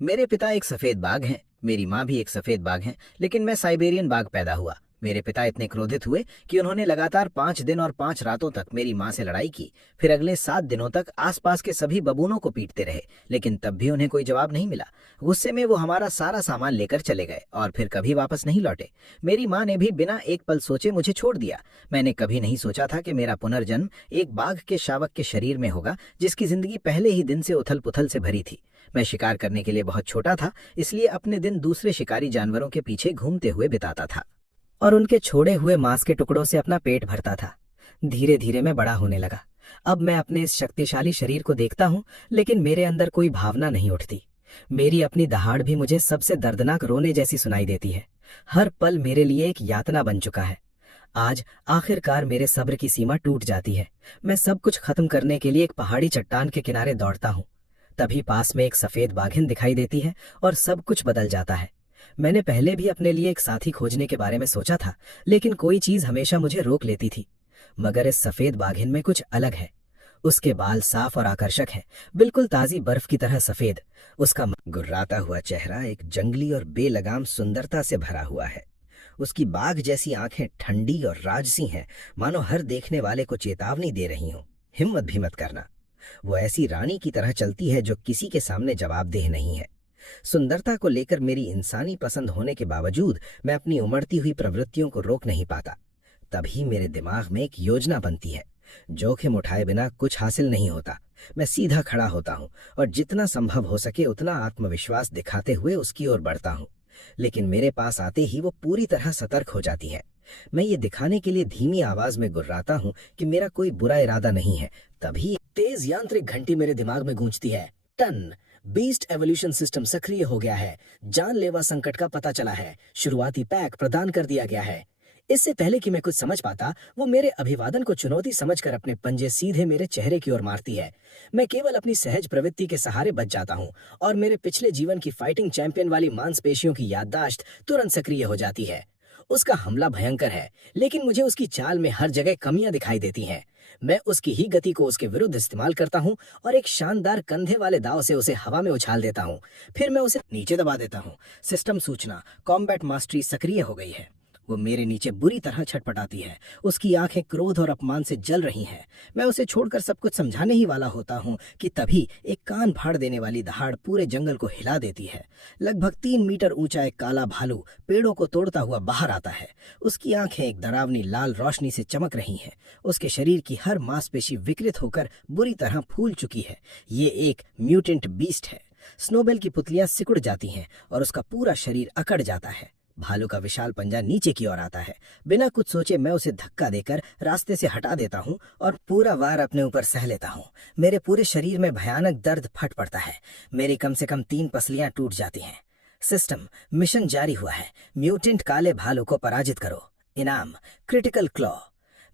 मेरे पिता एक सफेद बाघ हैं, मेरी माँ भी एक सफेद बाघ हैं, लेकिन मैं साइबेरियन बाघ पैदा हुआ। मेरे पिता इतने क्रोधित हुए कि उन्होंने लगातार 5 दिन और 5 रातों तक मेरी माँ से लड़ाई की। फिर अगले 7 दिनों तक आसपास के सभी बबूनों को पीटते रहे, लेकिन तब भी उन्हें कोई जवाब नहीं मिला। गुस्से में वो हमारा सारा सामान लेकर चले गए और फिर कभी वापस नहीं लौटे। मेरी माँ ने भी बिना एक पल सोचे मुझे छोड़ दिया। मैंने कभी नहीं सोचा था कि मेरा पुनर्जन्म एक बाघ के शावक के शरीर में होगा, जिसकी जिंदगी पहले ही दिन से उथल पुथल से भरी थी। मैं शिकार करने के लिए बहुत छोटा था, इसलिए अपने दिन दूसरे शिकारी जानवरों के पीछे घूमते हुए बिताता था और उनके छोड़े हुए मांस के टुकड़ों से अपना पेट भरता था। धीरे धीरे मैं बड़ा होने लगा। अब मैं अपने इस शक्तिशाली शरीर को देखता हूँ, लेकिन मेरे अंदर कोई भावना नहीं उठती। मेरी अपनी दहाड़ भी मुझे सबसे दर्दनाक रोने जैसी सुनाई देती है। हर पल मेरे लिए एक यातना बन चुका है। आज आखिरकार मेरे सब्र की सीमा टूट जाती है। मैं सब कुछ खत्म करने के लिए एक पहाड़ी चट्टान के किनारे दौड़ता हूँ। तभी पास में एक सफेद बाघिन दिखाई देती है और सब कुछ बदल जाता है। मैंने पहले भी अपने लिए एक साथी खोजने के बारे में सोचा था, लेकिन कोई चीज हमेशा मुझे रोक लेती थी। मगर इस सफेद बाघिन में कुछ अलग है। उसके बाल साफ और आकर्षक हैं, बिल्कुल ताजी बर्फ की तरह सफेद। उसका गुर्राता हुआ चेहरा एक जंगली और बेलगाम सुंदरता से भरा हुआ है। उसकी बाघ जैसी आंखें ठंडी और राजसी हैं, मानो हर देखने वाले को चेतावनी दे रही हों, हिम्मत भी मत करना। वो ऐसी रानी की तरह चलती है जो किसी के सामने जवाबदेह नहीं है। सुंदरता को लेकर मेरी इंसानी पसंद होने के बावजूद मैं अपनी उमड़ती हुई प्रवृत्तियों को रोक नहीं पाता। तभी मेरे दिमाग में एक योजना बनती है। जोखिम उठाए बिना कुछ हासिल नहीं होता। मैं सीधा खड़ा होता हूँ और जितना संभव हो सके उतना आत्मविश्वास दिखाते हुए उसकी ओर बढ़ता हूँ। लेकिन मेरे पास आते ही वो पूरी तरह सतर्क हो जाती है। मैं ये दिखाने के लिए धीमी आवाज में गुर्राता हूँ कि मेरा कोई बुरा इरादा नहीं है। तभी तेज यांत्रिक घंटी मेरे दिमाग में गूंजती है। टन। बीस्ट एवोल्यूशन सिस्टम सक्रिय हो गया है। जानलेवा संकट का पता चला है। शुरुआती पैक प्रदान कर दिया गया है। इससे पहले कि मैं कुछ समझ पाता, वो मेरे अभिवादन को चुनौती समझकर अपने पंजे सीधे मेरे चेहरे की ओर मारती है। मैं केवल अपनी सहज प्रवृत्ति के सहारे बच जाता हूँ और मेरे पिछले जीवन की फाइटिंग चैंपियन वाली मांसपेशियों की याददाश्त तुरंत सक्रिय हो जाती है। उसका हमला भयंकर है, लेकिन मुझे उसकी चाल में हर जगह कमियां दिखाई देती हैं। मैं उसकी ही गति को उसके विरुद्ध इस्तेमाल करता हूं और एक शानदार कंधे वाले दाव से उसे हवा में उछाल देता हूं। फिर मैं उसे नीचे दबा देता हूं। सिस्टम सूचना कॉम्बैट मास्टरी सक्रिय हो गई है। वो मेरे नीचे बुरी तरह छटपटाती है। उसकी आंखें क्रोध और अपमान से जल रही हैं। मैं उसे छोड़कर सब कुछ समझाने ही वाला होता हूँ कि तभी एक कान फाड़ देने वाली दहाड़ पूरे जंगल को हिला देती है। लगभग 3 मीटर ऊंचा एक काला भालू पेड़ों को तोड़ता हुआ बाहर आता है। उसकी आंखें एक डरावनी लाल रोशनी से चमक रही हैं। उसके शरीर की हर मांसपेशी विकृत होकर बुरी तरह फूल चुकी है। ये एक म्यूटेंट बीस्ट है। स्नोबेल की पुतलियां सिकुड़ जाती हैं और उसका पूरा शरीर अकड़ जाता है। भालू का विशाल पंजा नीचे की ओर आता है। बिना कुछ सोचे मैं उसे धक्का देकर रास्ते से हटा देता हूँ और पूरा वार अपने ऊपर सह लेता हूँ। मेरे पूरे शरीर में भयानक दर्द फट पड़ता है। मेरी कम से कम 3 पसलियां टूट जाती हैं। सिस्टम मिशन जारी हुआ है। म्यूटेंट काले भालू को पराजित करो। इनाम क्रिटिकल क्लॉ।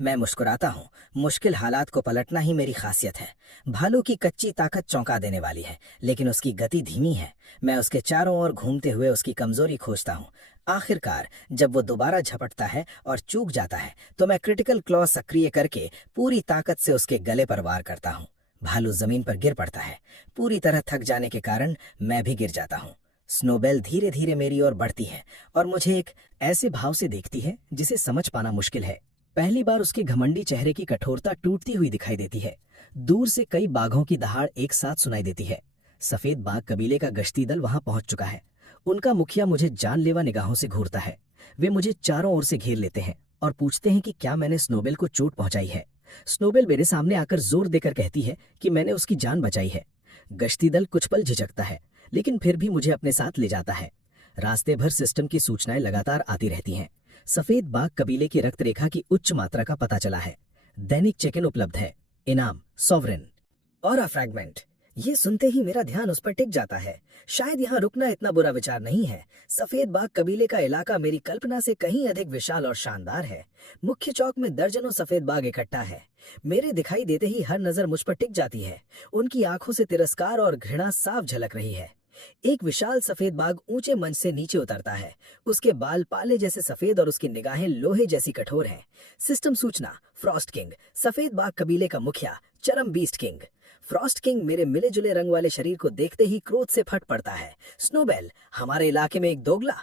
मैं मुस्कुराता हूँ। मुश्किल हालात को पलटना ही मेरी खासियत है। भालू की कच्ची ताकत चौंका देने वाली है, लेकिन उसकी गति धीमी है। मैं उसके चारों ओर घूमते हुए उसकी कमजोरी खोजता हूँ। आखिरकार जब वो दोबारा झपटता है और चूक जाता है, तो मैं क्रिटिकल क्लॉ सक्रिय करके पूरी ताकत से उसके गले पर वार करता हूँ। भालू जमीन पर गिर पड़ता है। पूरी तरह थक जाने के कारण मैं भी गिर जाता हूँ। स्नोबेल धीरे धीरे मेरी ओर बढ़ती है और मुझे एक ऐसे भाव से देखती है जिसे समझ पाना मुश्किल है। पहली बार उसके घमंडी चेहरे की कठोरता टूटती हुई दिखाई देती है। दूर से कई बाघों की दहाड़ एक साथ सुनाई देती है। सफेद बाघ कबीले का गश्ती दल वहां पहुंच चुका है। उनका मुखिया मुझे जानलेवा निगाहों से घूरता है। वे मुझे चारों ओर से घेर लेते हैं और पूछते हैं कि क्या मैंने स्नोबेल को चोट पहुंचाई है। स्नोबेल मेरे सामने आकर जोर देकर कहती है कि मैंने उसकी जान बचाई है। गश्ती दल कुछ पल झिझकता है, लेकिन फिर भी मुझे अपने साथ ले जाता है। रास्ते भर सिस्टम की सूचनाएं लगातार आती रहती हैं। सफेद बाघ कबीले की रक्त रेखा की उच्च मात्रा का पता चला है। दैनिक चेक इन उपलब्ध है। इनाम सॉवरेन और फ्रैगमेंट। ये सुनते ही मेरा ध्यान उस पर टिक जाता है। शायद यहाँ रुकना इतना बुरा विचार नहीं है। सफेद बाघ कबीले का इलाका मेरी कल्पना से कहीं अधिक विशाल और शानदार है। मुख्य चौक में दर्जनों सफेद बाघ इकट्ठा है। मेरे दिखाई देते ही हर नजर मुझ पर टिक जाती है। उनकी आंखों से तिरस्कार और घृणा साफ झलक रही है। एक विशाल सफेद बाघ ऊंचे मंच से नीचे उतरता है। उसके बाल पाले जैसे सफेद और उसकी निगाहें लोहे जैसी कठोर हैं। सिस्टम सूचना फ्रॉस्ट किंग, सफेद बाघ कबीले का मुखिया, चरम बीस्ट किंग। फ्रॉस्ट किंग मेरे मिले जुले रंग वाले शरीर को देखते ही क्रोध से फट पड़ता है। स्नोबेल हमारे इलाके में एक दोगला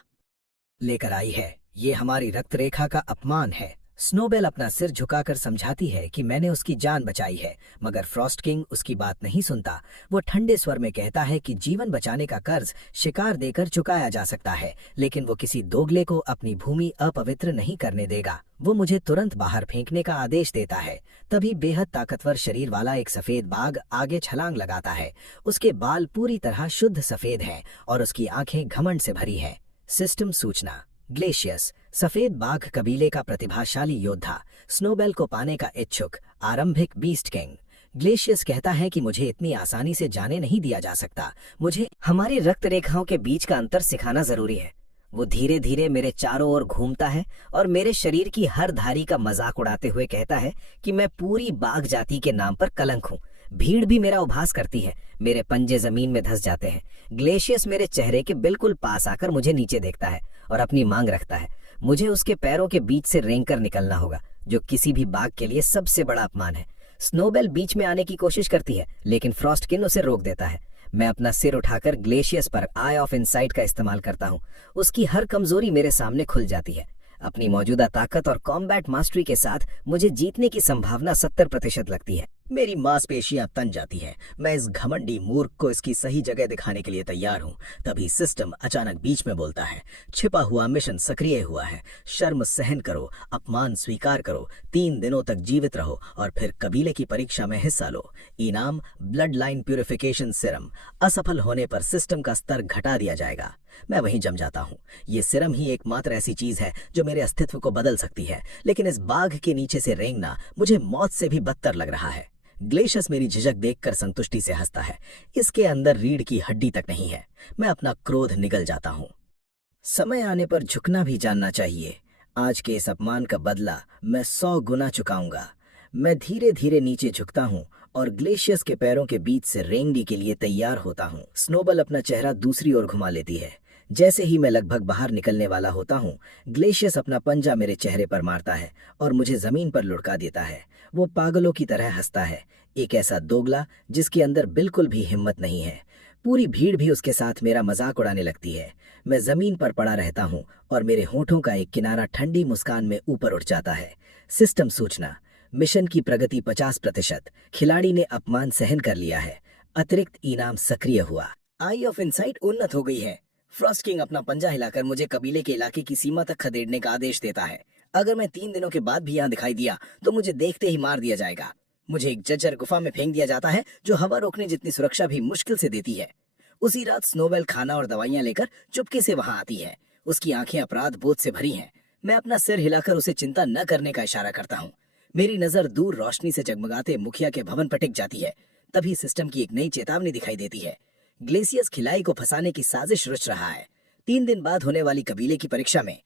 लेकर आई है, ये हमारी रक्त रेखा का अपमान है। स्नोबेल अपना सिर झुकाकर समझाती है कि मैंने उसकी जान बचाई है, मगर फ्रॉस्ट किंग उसकी बात नहीं सुनता। वो ठंडे स्वर में कहता है कि जीवन बचाने का कर्ज शिकार देकर चुकाया जा सकता है, लेकिन वो किसी दोगले को अपनी भूमि अपवित्र नहीं करने देगा। वो मुझे तुरंत बाहर फेंकने का आदेश देता है। तभी बेहद ताकतवर शरीर वाला एक सफेद बाघ आगे छलांग लगाता है। उसके बाल पूरी तरह शुद्ध सफेद हैं और उसकी आंखें घमंड से भरी हैं। सिस्टम सूचना। ग्लेशियस सफेद बाघ कबीले का प्रतिभाशाली योद्धा, स्नोबेल को पाने का इच्छुक, आरंभिक बीस्ट किंग। ग्लेशियस कहता है कि मुझे इतनी आसानी से जाने नहीं दिया जा सकता। मुझे हमारी रक्त रेखाओं के बीच का अंतर सिखाना जरूरी है। वो धीरे धीरे मेरे चारों ओर घूमता है और मेरे शरीर की हर धारी का मजाक उड़ाते हुए कहता है कि मैं पूरी बाघ जाति के नाम पर कलंक हूँ। भीड़ भी मेरा उपहास करती है। मेरे पंजे जमीन में धंस जाते हैं। ग्लेशियस मेरे चेहरे के बिल्कुल पास आकर मुझे नीचे देखता है और अपनी मांग रखता है। मुझे उसके पैरों के बीच से रेंगकर निकलना होगा, जो किसी भी बाघ के लिए सबसे बड़ा अपमान है। स्नोबेल बीच में आने की कोशिश करती है, लेकिन फ्रॉस्टकिन उसे रोक देता है। मैं अपना सिर उठाकर ग्लेशियस पर आई ऑफ इनसाइट का इस्तेमाल करता हूँ। उसकी हर कमजोरी मेरे सामने खुल जाती है। अपनी मौजूदा ताकत और कॉम्बैट मास्टरी के साथ मुझे जीतने की संभावना 70% लगती है। मेरी मांसपेशियां तन जाती हैं। मैं इस घमंडी मूर्ख को इसकी सही जगह दिखाने के लिए तैयार हूँ। तभी सिस्टम अचानक बीच में बोलता है, छिपा हुआ मिशन सक्रिय हुआ है। शर्म सहन करो, अपमान स्वीकार करो, 3 दिनों तक जीवित रहो और फिर कबीले की परीक्षा में हिस्सा लो। इनाम ब्लड लाइन प्यूरिफिकेशन सिरम। असफल होने पर सिस्टम का स्तर घटा दिया जाएगा। मैं वहीं जम जाता हूँ। ये सिरम ही एकमात्र ऐसी चीज है जो मेरे अस्तित्व को बदल सकती है, लेकिन इस बाघ के नीचे से रेंगना मुझे मौत से भी बदतर लग रहा है। ग्लेशियस मेरी झिझक देखकर संतुष्टि से हंसता है। इसके अंदर रीढ़ की हड्डी तक नहीं है। मैं अपना क्रोध निगल जाता हूँ। समय आने पर झुकना भी जानना चाहिए। आज के इस अपमान का बदला मैं 100 गुना चुकाऊंगा। मैं धीरे धीरे नीचे झुकता हूँ और ग्लेशियस के पैरों के बीच से रेंगने के लिए तैयार होता हूँ। स्नोबेल अपना चेहरा दूसरी ओर घुमा लेती है। जैसे ही मैं लगभग बाहर निकलने वाला होता हूँ, ग्लेशियस अपना पंजा मेरे चेहरे पर मारता है और मुझे जमीन पर लुढ़का देता है। वो पागलों की तरह हंसता है, एक ऐसा दोगला जिसके अंदर बिल्कुल भी हिम्मत नहीं है। पूरी भीड़ भी उसके साथ मेरा मजाक उड़ाने लगती है। मैं जमीन पर पड़ा रहता हूँ और मेरे होठों का एक किनारा ठंडी मुस्कान में ऊपर उठ जाता है। सिस्टम सूचना। मिशन की प्रगति 50%। खिलाड़ी ने अपमान सहन कर लिया है। अतिरिक्त इनाम सक्रिय हुआ। आई ऑफ इनसाइट उन्नत हो गई है। फ्रॉस्ट किंग अपना पंजा हिलाकर मुझे कबीले के इलाके की सीमा तक खदेड़ने का आदेश देता है। अगर मैं 3 दिनों के बाद भी यहाँ दिखाई दिया तो मुझे देखते ही मार दिया जाएगा। मुझे एक जर्जर गुफा में फेंक दिया जाता है, जो हवा रोकने जितनी सुरक्षा भी मुश्किल से देती है। उसी रात स्नोबेल खाना और दवाइयां लेकर चुपके से वहां आती है। उसकी आंखें अपराध बोध से भरी हैं। मैं अपना सिर हिलाकर उसे चिंता न करने का इशारा करता हूँ। मेरी नजर दूर रोशनी से जगमगाते मुखिया के भवन पर टिक जाती है। तभी सिस्टम की एक नई चेतावनी दिखाई देती है। ग्लेशियस खिलाई को फंसाने की साजिश रच रहा है। 3 दिन बाद होने वाली कबीले की परीक्षा में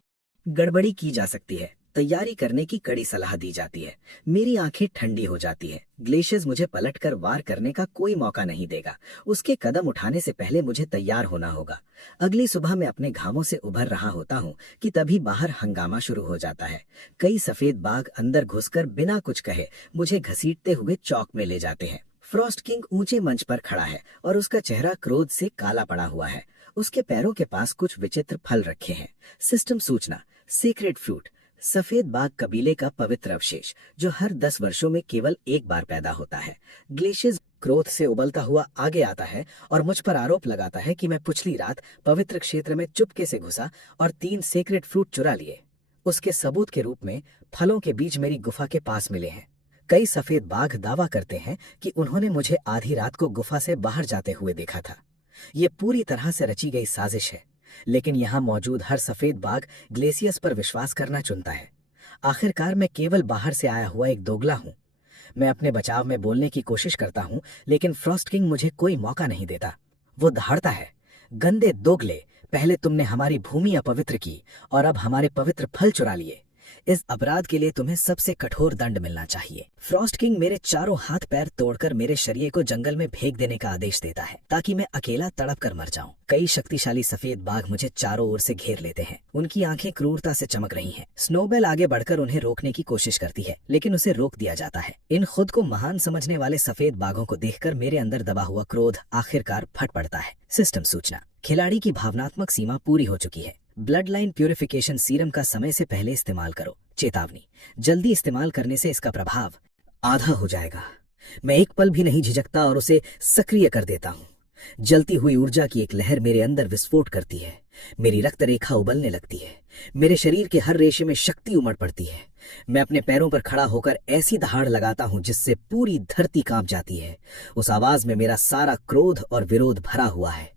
गड़बड़ी की जा सकती है। तैयारी करने की कड़ी सलाह दी जाती है। मेरी आंखें ठंडी हो जाती है। ग्लेशियस मुझे पलटकर वार करने का कोई मौका नहीं देगा। उसके कदम उठाने से पहले मुझे तैयार होना होगा। अगली सुबह मैं अपने घावों से उभर रहा होता हूँ कि तभी बाहर हंगामा शुरू हो जाता है। कई सफेद बाघ अंदर घुसकर बिना कुछ कहे मुझे घसीटते हुए चौक में ले जाते हैं। फ्रॉस्ट किंग ऊंचे मंच पर खड़ा है और उसका चेहरा क्रोध से काला पड़ा हुआ है। उसके पैरों के पास कुछ विचित्र फल रखे हैं। सिस्टम सूचना। Secret fruit. सफेद बाघ कबीले का पवित्र अवशेष, जो हर 10 वर्षों में केवल एक बार पैदा होता है। ग्लेशियस क्रोध से उबलता हुआ आगे आता है और मुझ पर आरोप लगाता है कि मैं पिछली रात पवित्र क्षेत्र में चुपके से घुसा और 3 सीक्रेट फ्रूट चुरा लिए। उसके सबूत के रूप में फलों के बीज मेरी गुफा के पास मिले हैं। कई सफेद बाघ दावा करते हैं कि उन्होंने मुझे आधी रात को गुफा से बाहर जाते हुए देखा था। ये पूरी तरह से रची गई साजिश है, लेकिन यहाँ मौजूद हर सफेद बाघ ग्लेशियस पर विश्वास करना चुनता है। आखिरकार मैं केवल बाहर से आया हुआ एक दोगला हूँ। मैं अपने बचाव में बोलने की कोशिश करता हूँ, लेकिन फ्रॉस्ट किंग मुझे कोई मौका नहीं देता। वो दहाड़ता है, गंदे दोगले, पहले तुमने हमारी भूमि अपवित्र की और अब हमारे पवित्र फल चुरा लिए। इस अपराध के लिए तुम्हें सबसे कठोर दंड मिलना चाहिए। फ्रॉस्ट किंग मेरे चारों हाथ पैर तोड़कर मेरे शरीर को जंगल में फेंक देने का आदेश देता है ताकि मैं अकेला तड़प कर मर जाऊं। कई शक्तिशाली सफेद बाघ मुझे चारों ओर से घेर लेते हैं। उनकी आंखें क्रूरता से चमक रही हैं। स्नोबेल आगे बढ़कर उन्हें रोकने की कोशिश करती है, लेकिन उसे रोक दिया जाता है। इन खुद को महान समझने वाले सफेद बाघों को देखकर मेरे अंदर दबा हुआ क्रोध आखिरकार फट पड़ता है। सिस्टम सूचना। खिलाड़ी की भावनात्मक सीमा पूरी हो चुकी है। ब्लड लाइन प्यूरिफिकेशन सीरम का समय से पहले इस्तेमाल करो। चेतावनी, जल्दी इस्तेमाल करने से इसका प्रभाव आधा हो जाएगा। मैं एक पल भी नहीं झिझकता और उसे सक्रिय कर देता हूँ। जलती हुई ऊर्जा की एक लहर मेरे अंदर विस्फोट करती है। मेरी रक्त रेखा उबलने लगती है। मेरे शरीर के हर रेशे में शक्ति उमड़ पड़ती है। मैं अपने पैरों पर खड़ा होकर ऐसी दहाड़ लगाता हूं जिससे पूरी धरती कांप जाती है। उस आवाज में मेरा सारा क्रोध और विरोध भरा हुआ है।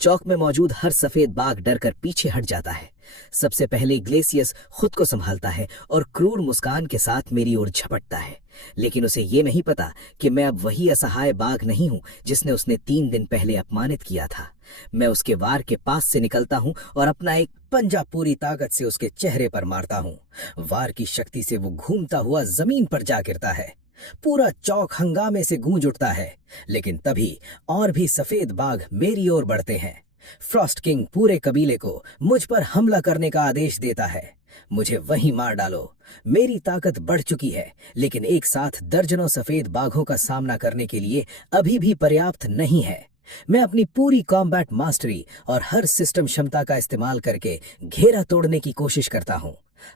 चौक में मौजूद हर सफेद बाघ डरकर पीछे हट जाता है। सबसे पहले ग्लेसियस खुद को संभालता है और क्रूर मुस्कान के साथ मेरी ओर झपटता है, लेकिन उसे ये नहीं पता कि मैं अब वही असहाय बाघ नहीं हूं जिसने उसने 3 दिन पहले अपमानित किया था। मैं उसके वार के पास से निकलता हूं और अपना एक पंजा पूरी ताकत से उसके चेहरे पर मारता हूं। वार की शक्ति से वो घूमता हुआ जमीन पर जा गिरता है। पूरा चौक हंगामे से गूंज उठता है, लेकिन तभी और भी सफेद बाघ मेरी ओर बढ़ते हैं। फ्रॉस्ट किंग पूरे कबीले को मुझ पर हमला करने का आदेश देता है। मुझे वहीं मार डालो। मेरी ताकत बढ़ चुकी है, लेकिन एक साथ दर्जनों सफेद बाघों का सामना करने के लिए अभी भी पर्याप्त नहीं है। मैं अपनी पूरी कॉम्बैट मास्टरी और हर सिस्टम क्षमता का इस्तेमाल करके घेरा तोड़ने की कोशिश करता हूं।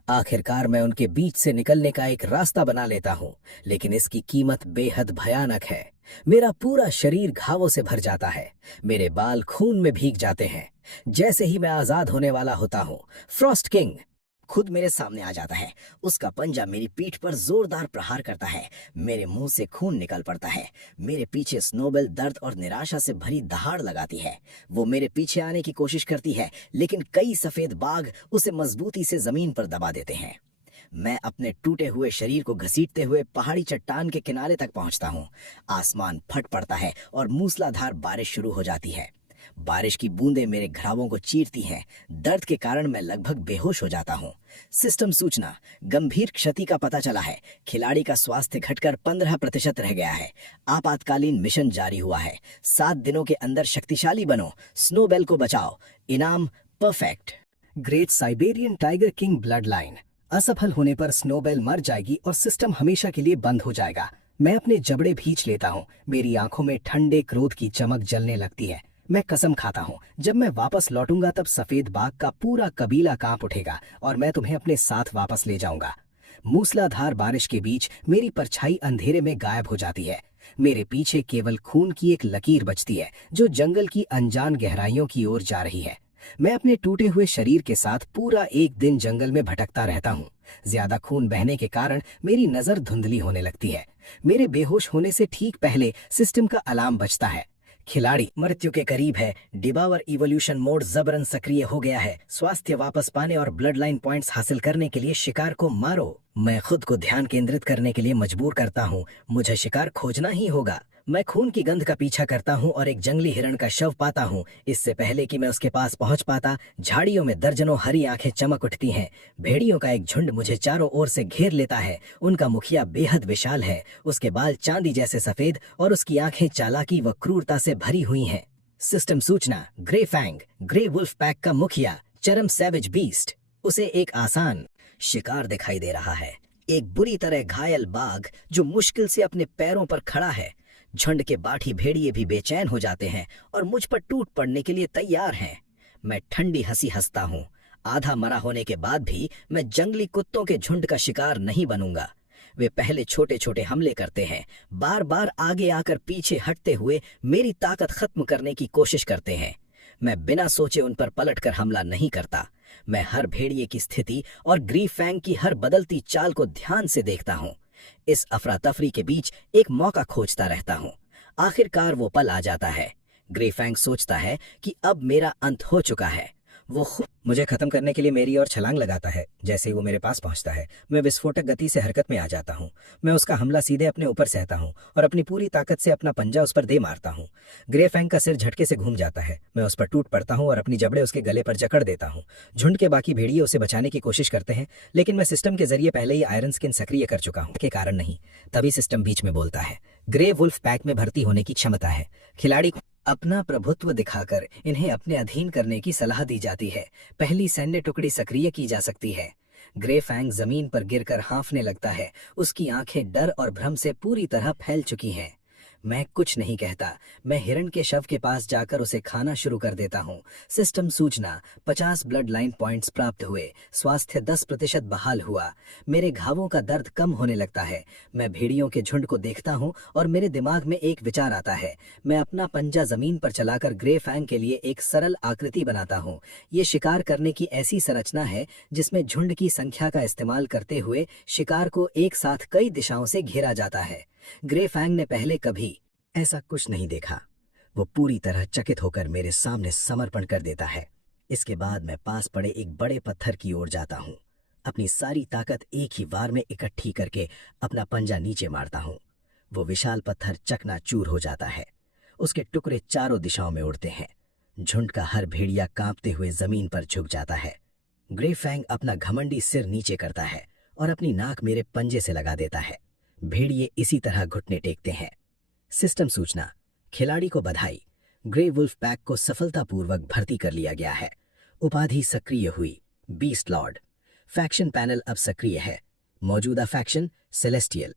आखिरकार मैं उनके बीच से निकलने का एक रास्ता बना लेता हूं, लेकिन इसकी कीमत बेहद भयानक है। मेरा पूरा शरीर घावों से भर जाता है। मेरे बाल खून में भीग जाते हैं। जैसे ही मैं आजाद होने वाला होता हूं, फ्रॉस्ट किंग खुद मेरे सामने आ जाता है। उसका पंजा मेरी पीठ पर जोरदार प्रहार करता है। मेरे मुंह से खून निकल पड़ता है। मेरे पीछे स्नोबेल दर्द और निराशा से भरी दहाड़ लगाती है। वो मेरे पीछे आने की कोशिश करती है, लेकिन कई सफेद बाघ उसे मजबूती से जमीन पर दबा देते हैं। मैं अपने टूटे हुए शरीर को घसीटते हुए पहाड़ी चट्टान के किनारे तक पहुंचता हूं। आसमान फट पड़ता है और मूसलाधार बारिश शुरू हो जाती है। बारिश की बूंदें मेरे घावों को चीरती हैं। दर्द के कारण मैं लगभग बेहोश हो जाता हूं। सिस्टम सूचना। गंभीर क्षति का पता चला है। खिलाड़ी का स्वास्थ्य घटकर 15% रह गया है। आपातकालीन मिशन जारी हुआ है। 7 दिनों के अंदर शक्तिशाली बनो। स्नोबेल को बचाओ। इनाम perfect. Great Siberian tiger king blood line. असफल होने पर स्नोबेल मर जाएगी और सिस्टम हमेशा के लिए बंद हो जाएगा। मैं अपने जबड़े भींच लेता हूँ। मेरी आंखों में ठंडे क्रोध की चमक जलने लगती है। मैं कसम खाता हूँ, जब मैं वापस लौटूंगा तब सफेद बाघ का पूरा कबीला कांप उठेगा और मैं तुम्हें अपने साथ वापस ले जाऊंगा। मूसलाधार बारिश के बीच मेरी परछाई अंधेरे में गायब हो जाती है। मेरे पीछे केवल खून की एक लकीर बचती है जो जंगल की अनजान गहराइयों की ओर जा रही है। मैं अपने टूटे हुए शरीर के साथ पूरा एक दिन जंगल में भटकता रहता हूँ। ज्यादा खून बहने के कारण मेरी नजर धुंधली होने लगती है। मेरे बेहोश होने से ठीक पहले सिस्टम का अलार्म बजता है। खिलाड़ी मृत्यु के करीब है। डिबावर इवोल्यूशन मोड जबरन सक्रिय हो गया है। स्वास्थ्य वापस पाने और ब्लड लाइन पॉइंट्स हासिल करने के लिए शिकार को मारो। मैं खुद को ध्यान केंद्रित करने के लिए मजबूर करता हूँ। मुझे शिकार खोजना ही होगा। मैं खून की गंध का पीछा करता हूँ और एक जंगली हिरण का शव पाता हूँ। इससे पहले कि मैं उसके पास पहुंच पाता, झाड़ियों में दर्जनों हरी आंखें चमक उठती हैं। भेड़ियों का एक झुंड मुझे चारों ओर से घेर लेता है। उनका मुखिया बेहद विशाल है। उसके बाल चांदी जैसे सफेद और उसकी आंखें चालाकी व क्रूरता से भरी हुई हैं। सिस्टम सूचना। Grey Fang, grey wolf pack का मुखिया, चरम सैवेज बीस्ट। उसे एक आसान शिकार दिखाई दे रहा है। एक बुरी तरह घायल बाघ जो मुश्किल से अपने पैरों पर खड़ा है। झुंड के बाठी भेड़िए भी बेचैन हो जाते हैं और मुझ पर टूट पड़ने के लिए तैयार हैं। मैं ठंडी हंसी हंसता हूँ। आधा मरा होने के बाद भी मैं जंगली कुत्तों के झुंड का शिकार नहीं बनूंगा। वे पहले छोटे छोटे हमले करते हैं, बार बार आगे आकर पीछे हटते हुए मेरी ताकत खत्म करने की कोशिश करते हैं। मैं बिना सोचे उन पर पलटकर हमला नहीं करता। मैं हर भेड़िए की स्थिति और ग्रीफैंग की हर बदलती चाल को ध्यान से देखता हूँ। इस अफरा तफरी के बीच एक मौका खोजता रहता हूँ। आखिरकार वो पल आ जाता है। ग्रेफैंग सोचता है कि अब मेरा अंत हो चुका है। वो मुझे खत्म करने के लिए मेरी ओर छलांग लगाता है। जैसे ही वो मेरे पास पहुंचता है मैं विस्फोटक गति से हरकत में आ जाता हूँ। मैं उसका हमला सीधे अपने ऊपर सहता हूँ और अपनी पूरी ताकत से अपना पंजा उस पर दे मारता हूँ। ग्रे फैंग का सिर झटके से घूम जाता है। मैं उस पर टूट पड़ता हूँ और अपनी जबड़े उसके गले पर जकड़ देता हूँ। झुंड के बाकी भेड़िए उसे बचाने की कोशिश करते हैं, लेकिन मैं सिस्टम के जरिए पहले ही आयरन स्किन सक्रिय कर चुका हूँ के कारण नहीं। तभी सिस्टम बीच में बोलता है, ग्रे वुल्फ पैक में भर्ती होने की क्षमता है। खिलाड़ी को अपना प्रभुत्व दिखाकर इन्हें अपने अधीन करने की सलाह दी जाती है। पहली सैन्य टुकड़ी सक्रिय की जा सकती है। ग्रे फैंग जमीन पर गिरकर हाँफने लगता है। उसकी आंखें डर और भ्रम से पूरी तरह फैल चुकी हैं। मैं कुछ नहीं कहता। मैं हिरण के शव के पास जाकर उसे खाना शुरू कर देता हूँ। सिस्टम सूचना, 50 ब्लड लाइन पॉइंट्स प्राप्त हुए। स्वास्थ्य 10% बहाल हुआ। मेरे घावों का दर्द कम होने लगता है। मैं भेड़ियों के झुंड को देखता हूँ और मेरे दिमाग में एक विचार आता है। मैं अपना पंजा जमीन पर चलाकर ग्रे फैंग के लिए एक सरल आकृति बनाता हूँ। ये शिकार करने की ऐसी संरचना है जिसमें झुंड की संख्या का इस्तेमाल करते हुए शिकार को एक साथ कई दिशाओं से घेरा जाता है। ग्रे फैंग ने पहले कभी ऐसा कुछ नहीं देखा। वो पूरी तरह चकित होकर मेरे सामने समर्पण कर देता है। इसके बाद मैं पास पड़े एक बड़े पत्थर की ओर जाता हूँ। अपनी सारी ताकत एक ही वार में इकट्ठी करके अपना पंजा नीचे मारता हूँ। वो विशाल पत्थर चकनाचूर हो जाता है। उसके टुकड़े चारों दिशाओं में उड़ते हैं। झुंड का हर भेड़िया कांपते हुए जमीन पर झुक जाता है। ग्रे फैंग अपना घमंडी सिर नीचे करता है और अपनी नाक मेरे पंजे से लगा देता है। भेड़िए इसी तरह घुटने टेकते हैं। सिस्टम सूचना, खिलाड़ी को बधाई। ग्रे वुल्फ पैक को सफलतापूर्वक भर्ती कर लिया गया है। उपाधि सक्रिय हुई, बीस्ट लॉर्ड। फैक्शन पैनल अब सक्रिय है। मौजूदा फैक्शन सेलेस्टियल।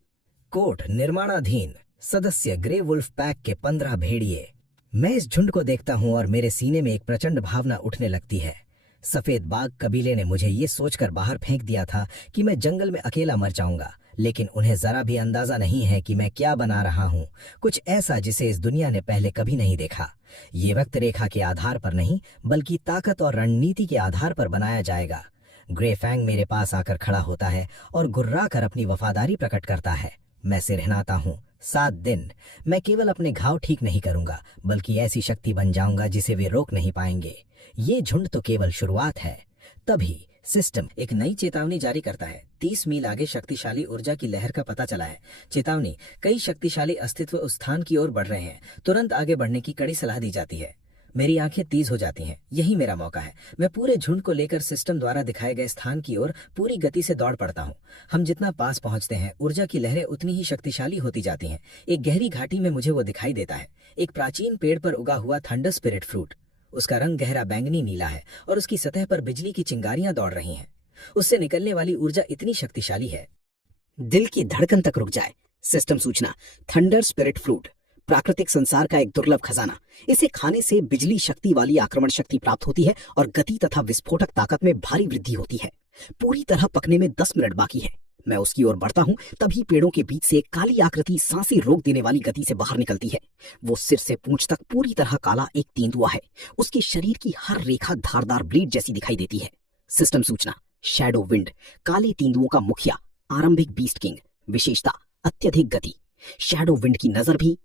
कोर्ट निर्माणाधीन। सदस्य ग्रे वुल्फ पैक के 15 भेड़िए। मैं इस झुंड को देखता हूं और मेरे सीने में एक प्रचंड भावना उठने लगती है। सफेद बाघ कबीले ने मुझे ये सोचकर बाहर फेंक दिया था कि मैं जंगल में अकेला मर जाऊंगा, लेकिन उन्हें जरा भी अंदाजा नहीं है कि मैं क्या बना रहा हूँ। कुछ ऐसा जिसे इस दुनिया ने पहले कभी नहीं देखा। ये वक्त रेखा के आधार पर नहीं, बल्कि ताकत और रणनीति के आधार पर बनाया जाएगा। ग्रे फैंग मेरे पास आकर खड़ा होता है और गुर्रा कर अपनी वफादारी प्रकट करता है। मैं सिर हिलाता हूँ। 7 दिन। मैं केवल अपने घाव ठीक नहीं करूंगा, बल्कि ऐसी शक्ति बन जाऊंगा जिसे वे रोक नहीं पाएंगे। ये झुंड तो केवल शुरुआत है। तभी सिस्टम एक नई चेतावनी जारी करता है। 30 मील आगे शक्तिशाली ऊर्जा की लहर का पता चला है। चेतावनी, कई शक्तिशाली अस्तित्व उस स्थान की ओर बढ़ रहे हैं। तुरंत आगे बढ़ने की कड़ी सलाह दी जाती है। मेरी आंखें तेज हो जाती हैं। यही मेरा मौका है। मैं पूरे झुंड को लेकर सिस्टम द्वारा दिखाए गए स्थान की ओर पूरी गति से दौड़ पड़ता हूँ। हम जितना पास पहुंचते हैं, ऊर्जा की लहरें उतनी ही शक्तिशाली होती जाती हैं। एक गहरी घाटी में मुझे वो दिखाई देता है। एक प्राचीन पेड़ पर उगा हुआ थंडर स्पिरिट फ्रूट। उसका रंग गहरा बैंगनी नीला है और उसकी सतह पर बिजली की चिंगारियां दौड़ रही हैं। उससे निकलने वाली ऊर्जा इतनी शक्तिशाली है, दिल की धड़कन तक रुक जाए। सिस्टम सूचना, थंडर स्पिरिट फ्रूट, प्राकृतिक संसार का एक दुर्लभ खजाना। इसे खाने से बिजली शक्ति वाली आक्रमण शक्ति प्राप्त होती है और गति तथा विस्फोटक ताकत में भारी वृद्धि होती है। पूरी तरह पकने में 10 मिनट बाकी है। मैं उसकी ओर बढ़ता हूँ, तभी पेड़ों के बीच से एक काली आकृति सांसें रोक देने वाली गति से बाहर निकलती है। वो सिर से पूंछ तक पूरी तरह काला एक तेंदुआ है। उसके शरीर की हर रेखा धारदार ब्लेड जैसी दिखाई देती है। सिस्टम सूचना, शैडो विंड, काले तेंदुओं का मुखिया, आरंभिक बीस्ट किंग। विशेषता, अत्यधिक गति। शैडो विंड की नजर भी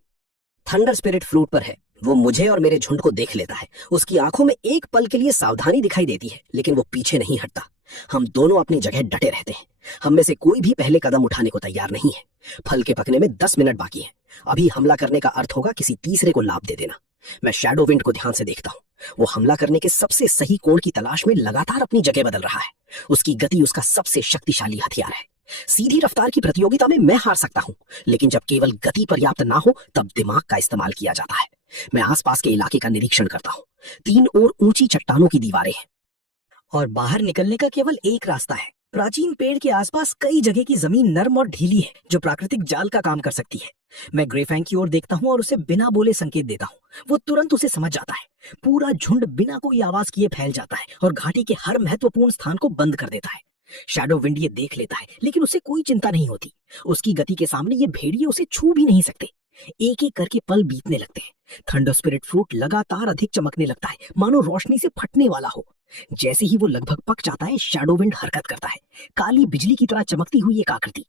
थंडर स्पिरिट फ्रूट पर है। वो मुझे और मेरे झुंड को देख लेता है। उसकी आंखों में एक पल के लिए सावधानी दिखाई देती है, लेकिन वो पीछे नहीं हटता। हम दोनों अपनी जगह डटे रहते हैं। हम में से कोई भी पहले कदम उठाने को तैयार नहीं है। फल के पकने में 10 मिनट बाकी है। अभी हमला करने का अर्थ होगा किसी तीसरे को लाभ दे देना। मैं शैडो विंड को ध्यान से देखता हूँ। वो हमला करने के सबसे सही कोण की तलाश में लगातार अपनी जगह बदल रहा है। उसकी गति उसका सबसे शक्तिशाली हथियार है। सीधी रफ्तार की प्रतियोगिता में मैं हार सकता हूँ, लेकिन जब केवल गति पर्याप्त ना हो तब दिमाग का इस्तेमाल किया जाता है। मैं आसपास के इलाके का निरीक्षण करता हूँ। 3 ओर ऊंची चट्टानों की दीवारें हैं और बाहर निकलने का केवल एक रास्ता है। प्राचीन पेड़ के आसपास कई जगह की जमीन नर्म और ढीली है, जो प्राकृतिक जाल का काम कर सकती है। मैं ग्रे फैंग की ओर देखता हूँ और उसे बिना बोले संकेत देता हूँ। वो तुरंत उसे समझ जाता है। पूरा झुंड बिना कोई आवाज किए फैल जाता है और घाटी के हर महत्वपूर्ण स्थान को बंद कर देता है। शैडो विंड ये देख लेता है, लेकिन उसे कोई चिंता नहीं होती। उसकी गति के सामने ये भेड़िए उसे छू भी नहीं सकते। एक एक करके पल बीतने लगते हैं। थंडर स्पिरिट फ्रूट लगातार अधिक चमकने लगता है, मानो रोशनी से फटने वाला हो। जैसे ही वो लगभग पक जाता है, शैडो विंड हरकत करता है। काली बिजली की तरह चमकती हुई एक आकृति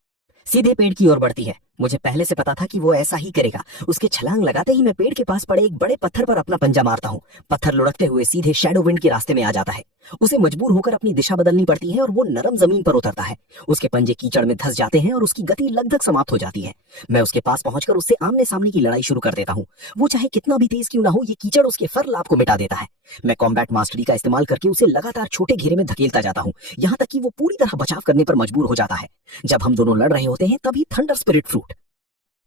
सीधे पेड़ की ओर बढ़ती है। मुझे पहले से पता था कि वो ऐसा ही करेगा। उसके छलांग लगाते ही मैं पेड़ के पास पड़े एक बड़े पत्थर पर अपना पंजा मारता हूँ। पत्थर लुढ़कते हुए सीधे शैडो विंड के रास्ते में आ जाता है। उसे मजबूर होकर अपनी दिशा बदलनी पड़ती है और वो नरम जमीन पर उतरता है। उसके पंजे कीचड़ में धंस जाते हैं और उसकी गति लगभग समाप्त हो जाती है। मैं उसके पास पहुंचकर उससे आमने सामने की लड़ाई शुरू कर देता हूँ। वो चाहे कितना भी तेज क्यों ना हो, ये कीचड़ उसके फर लाभ को मिटा देता है। मैं कॉम्बैट मास्टरी का इस्तेमाल करके उसे लगातार छोटे घेरे में धकेलता जाता हूँ, यहाँ तक कि वो पूरी तरह बचाव करने पर मजबूर हो जाता है। जब हम दोनों लड़ रहे होते हैं तभी थंडर स्पिरिट फ्रूट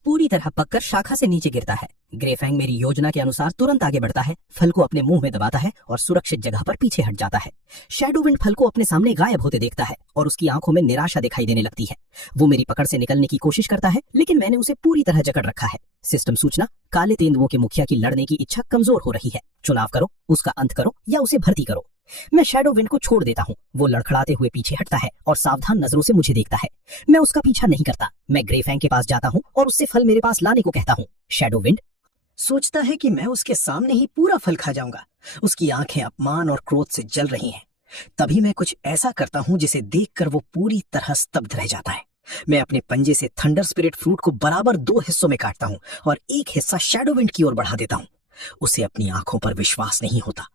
पूरी तरह पककर शाखा से नीचे गिरता है। ग्रेफैंग मेरी योजना के अनुसार तुरंत आगे बढ़ता है, फल को अपने मुंह में दबाता है और सुरक्षित जगह पर पीछे हट जाता है। शैडोविंड फल को अपने सामने गायब होते देखता है और उसकी आंखों में निराशा दिखाई देने लगती है। वो मेरी पकड़ से निकलने की कोशिश करता है, लेकिन मैंने उसे पूरी तरह जकड़ रखा है। सिस्टम सूचना, काले तेंदुओं के मुखिया की लड़ने की इच्छा कमजोर हो रही है। चुनाव करो, उसका अंत करो या उसे भर्ती करो। मैं शैडोविंड को छोड़ देता हूँ। वो लड़खड़ाते हुए पीछे हटता है और सावधान नजरों से मुझे देखता है। मैं उसका पीछा नहीं करता। मैं ग्रेफैंग के पास जाता हूँ और उससे फल मेरे पास लाने को कहता हूँ। शैडोविंड सोचता है कि मैं उसके सामने ही पूरा फल खा जाऊंगा। उसकी आंखें अपमान और क्रोध से जल रही हैं। तभी मैं कुछ ऐसा करता हूँ जिसे देखकर वो पूरी तरह स्तब्ध रह जाता है। मैं अपने पंजे से थंडर स्पिरिट फ्रूट को बराबर 2 हिस्सों में काटता हूँ और एक हिस्सा शैडोविंड की ओर बढ़ा देता हूँ। उसे अपनी आंखों पर विश्वास नहीं होता।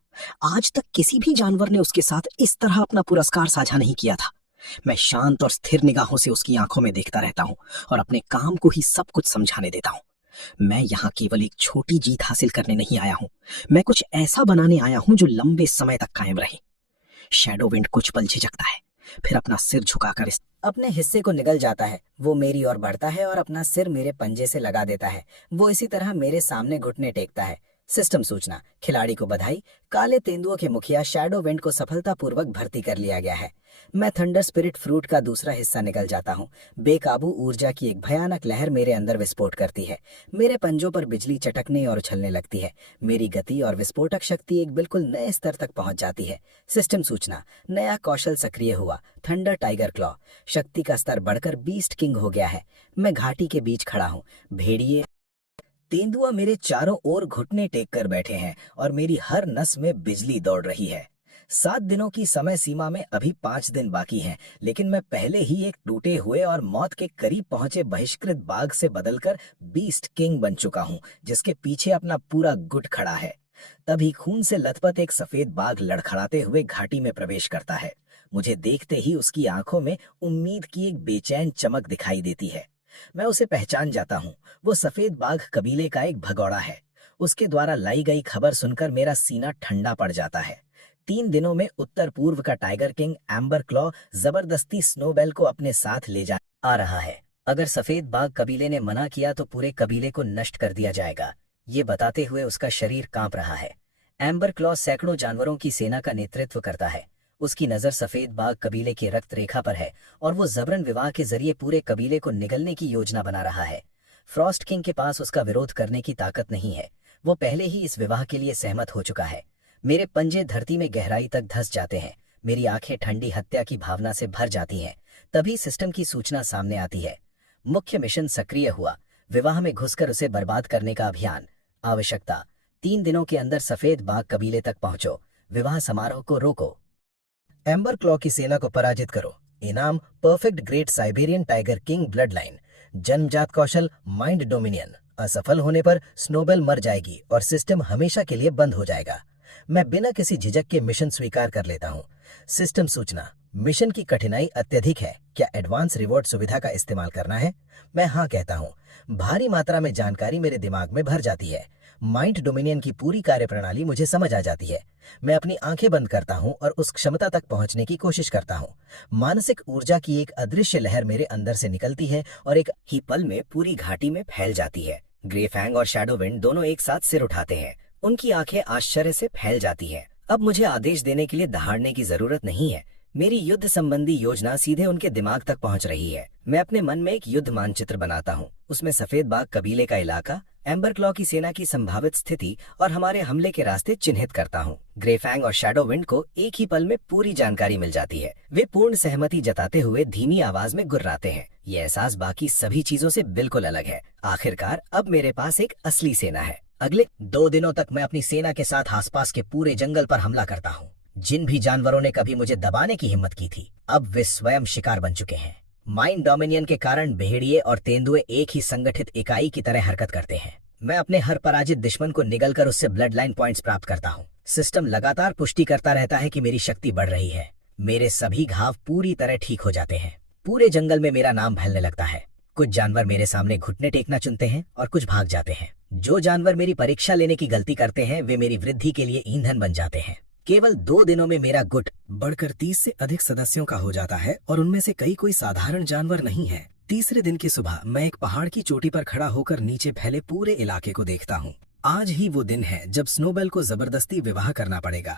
आज तक किसी भी जानवर ने उसके साथ इस तरह अपना पुरस्कार साझा नहीं किया था। मैं शांत और स्थिर निगाहों से उसकी आंखों में देखता रहता हूँ और अपने काम को ही सब कुछ समझाने देता हूँ। मैं यहाँ केवल एक छोटी जीत हासिल करने नहीं आया हूँ, मैं कुछ ऐसा बनाने आया हूँ जो लंबे समय तक कायम रहे। शैडोविंड कुछ पल झिझकता है, फिर अपना सिर झुकाकर अपने हिस्से को निगल जाता है। वो मेरी ओर बढ़ता है और अपना सिर मेरे पंजे से लगा देता है। वो इसी तरह मेरे सामने घुटने टेकता है। सिस्टम सूचना, खिलाड़ी को बधाई, काले तेंदुओं के मुखिया शैडोविंड को सफलतापूर्वक भर्ती कर लिया गया है। मैं थंडर स्पिरिट फ्रूट का दूसरा हिस्सा निकल जाता हूँ। बेकाबू ऊर्जा की एक भयानक लहर मेरे अंदर विस्फोट करती है। मेरे पंजों पर बिजली चटकने और उछलने लगती है। मेरी गति और विस्फोटक शक्ति एक बिल्कुल नए स्तर तक पहुंच जाती है। सिस्टम सूचना, नया कौशल सक्रिय हुआ, थंडर टाइगर क्लॉ। शक्ति का स्तर बढ़कर बीस्ट किंग हो गया है। मैं घाटी के बीच खड़ा हूँ। भेड़िए तेंदुआ मेरे चारों ओर घुटने टेक कर बैठे हैं और मेरी हर नस में बिजली दौड़ रही है। 7 दिनों की समय सीमा में अभी 5 दिन बाकी हैं, लेकिन मैं पहले ही एक टूटे हुए और मौत के करीब पहुंचे बहिष्कृत बाघ से बदलकर बीस्ट किंग बन चुका हूं, जिसके पीछे अपना पूरा गुट खड़ा है। तभी खून से लथपथ एक सफेद बाघ लड़खड़ाते हुए घाटी में प्रवेश करता है। मुझे देखते ही उसकी आंखों में उम्मीद की एक बेचैन चमक दिखाई देती है। मैं उसे पहचान जाता हूँ। वो सफेद बाघ कबीले का एक भगौड़ा है। उसके द्वारा लाई गई खबर सुनकर मेरा सीना ठंडा पड़ जाता है। 3 दिनों में उत्तर पूर्व का टाइगर किंग एम्बर क्लॉ जबरदस्ती स्नोबेल को अपने साथ ले जा आ रहा है। अगर सफेद बाघ कबीले ने मना किया तो पूरे कबीले को नष्ट कर दिया जाएगा, ये बताते हुए उसका शरीर कांप रहा है। एम्बर क्लॉ सैकड़ों जानवरों की सेना का नेतृत्व करता है। उसकी नजर सफेद बाघ कबीले की रक्त रेखा पर है और वो जबरन विवाह के जरिए पूरे कबीले को निगलने की योजना बना रहा है। फ्रॉस्ट किंग के पास उसका विरोध करने की ताकत नहीं है। वो पहले ही इस विवाह के लिए सहमत हो चुका है। मेरे पंजे धरती में गहराई तक धंस जाते हैं। मेरी आंखें ठंडी हत्या की भावना से भर जाती हैं। तभी सिस्टम की सूचना सामने आती है। मुख्य मिशन सक्रिय हुआ, विवाह में घुसकर उसे बर्बाद करने का अभियान। आवश्यकता, 3 दिनों के अंदर सफेद बाघ कबीले तक पहुंचो, विवाह समारोह को रोको, एम्बर क्लॉ की सेना को पराजित करो। इनाम, perfect great Siberian tiger king blood line. जन्मजात कौशल, माइंड डोमिनियन। असफल होने पर स्नोबेल मर जाएगी और सिस्टम हमेशा के लिए बंद हो जाएगा। मैं बिना किसी झिझक के मिशन स्वीकार कर लेता हूँ। सिस्टम सूचना, मिशन की कठिनाई अत्यधिक है, क्या एडवांस रिवॉर्ड सुविधा का इस्तेमाल करना है? मैं हाँ कहता हूँ। भारी मात्रा में जानकारी मेरे दिमाग में भर जाती है। माइंड डोमिनियन की पूरी कार्यप्रणाली मुझे समझ आ जाती है। मैं अपनी आंखें बंद करता हूं और उस क्षमता तक पहुंचने की कोशिश करता हूं। मानसिक ऊर्जा की एक अदृश्य लहर मेरे अंदर से निकलती है और एक ही पल में पूरी घाटी में फैल जाती है। ग्रेफैंग और शैडोविंड दोनों एक साथ सिर उठाते हैं। उनकी आंखें आश्चर्य से फैल जाती हैं। अब मुझे आदेश देने के लिए दहाड़ने की जरूरत नहीं है। मेरी युद्ध संबंधी योजना सीधे उनके दिमाग तक पहुंच रही है। मैं अपने मन में एक युद्ध मानचित्र बनाता हूँ। उसमें सफेद बाघ कबीले का इलाका, एम्बर क्लॉ की सेना की संभावित स्थिति और हमारे हमले के रास्ते चिन्हित करता हूँ। ग्रेफैंग और शैडोविंड को एक ही पल में पूरी जानकारी मिल जाती है। वे पूर्ण सहमति जताते हुए धीमी आवाज में गुर्राते हैं। ये एहसास बाकी सभी चीजों से बिल्कुल अलग है। आखिरकार अब मेरे पास एक असली सेना है। अगले 2 दिनों तक मैं अपनी सेना के साथ आसपास के पूरे जंगल पर हमला करता हूँ। जिन भी जानवरों ने कभी मुझे दबाने की हिम्मत की थी, अब वे स्वयं शिकार बन चुके हैं। माइंड डोमिनियन के कारण भेड़िए और तेंदुए एक ही संगठित इकाई की तरह हरकत करते हैं। मैं अपने हर पराजित दुश्मन को निगलकर उससे ब्लड लाइन पॉइंट्स प्राप्त करता हूँ। सिस्टम लगातार पुष्टि करता रहता है कि मेरी शक्ति बढ़ रही है। मेरे सभी घाव पूरी तरह ठीक हो जाते हैं। पूरे जंगल में मेरा नाम फैलने लगता है। कुछ जानवर मेरे सामने घुटने टेकना चुनते हैं और कुछ भाग जाते हैं। जो जानवर मेरी परीक्षा लेने की गलती करते हैं वे मेरी वृद्धि के लिए ईंधन बन जाते हैं। केवल 2 दिनों में मेरा गुट बढ़कर 30 से अधिक सदस्यों का हो जाता है और उनमें से कई कोई साधारण जानवर नहीं है। तीसरे दिन की सुबह मैं एक पहाड़ की चोटी पर खड़ा होकर नीचे फैले पूरे इलाके को देखता हूँ। आज ही वो दिन है जब स्नोबेल को जबरदस्ती विवाह करना पड़ेगा।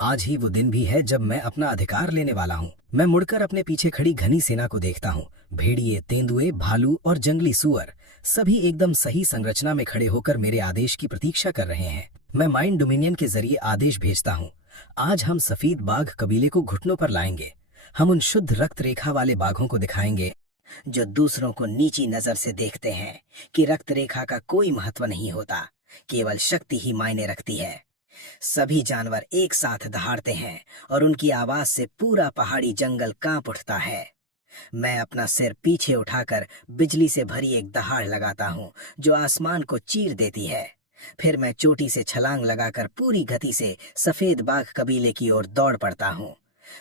आज ही वो दिन भी है जब मैं अपना अधिकार लेने वाला हूँ। मैं मुड़कर अपने पीछे खड़ी घनी सेना को देखता हूँ। भेड़िए, तेंदुए, भालू और जंगली सुअर सभी एकदम सही संरचना में खड़े होकर मेरे आदेश की प्रतीक्षा कर रहे हैं। मैं माइंड डोमिनियन के जरिए आदेश भेजता हूँ। आज हम सफेद बाघ कबीले को घुटनों पर लाएंगे। हम उन शुद्ध रक्त रेखा वाले बाघों को दिखाएंगे जो दूसरों को नीची नजर से देखते हैं कि रक्त रेखा का कोई महत्व नहीं होता, केवल शक्ति ही मायने रखती है। सभी जानवर एक साथ दहाड़ते हैं और उनकी आवाज से पूरा पहाड़ी जंगल कांप उठता है। मैं अपना सिर पीछे उठाकर बिजली से भरी एक दहाड़ लगाता हूँ जो आसमान को चीर देती है। फिर मैं चोटी से छलांग लगाकर पूरी गति से सफेद बाघ कबीले की ओर दौड़ पड़ता हूँ।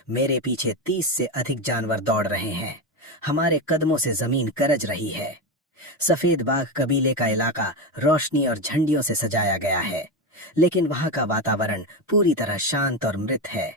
मेरे पीछे 30 से अधिक जानवर दौड़ रहे हैं। हमारे कदमों से जमीन गरज रही है। सफेद बाघ कबीले का इलाका रोशनी और झंडियों से सजाया गया है, लेकिन वहां का वातावरण पूरी तरह शांत और मृत है।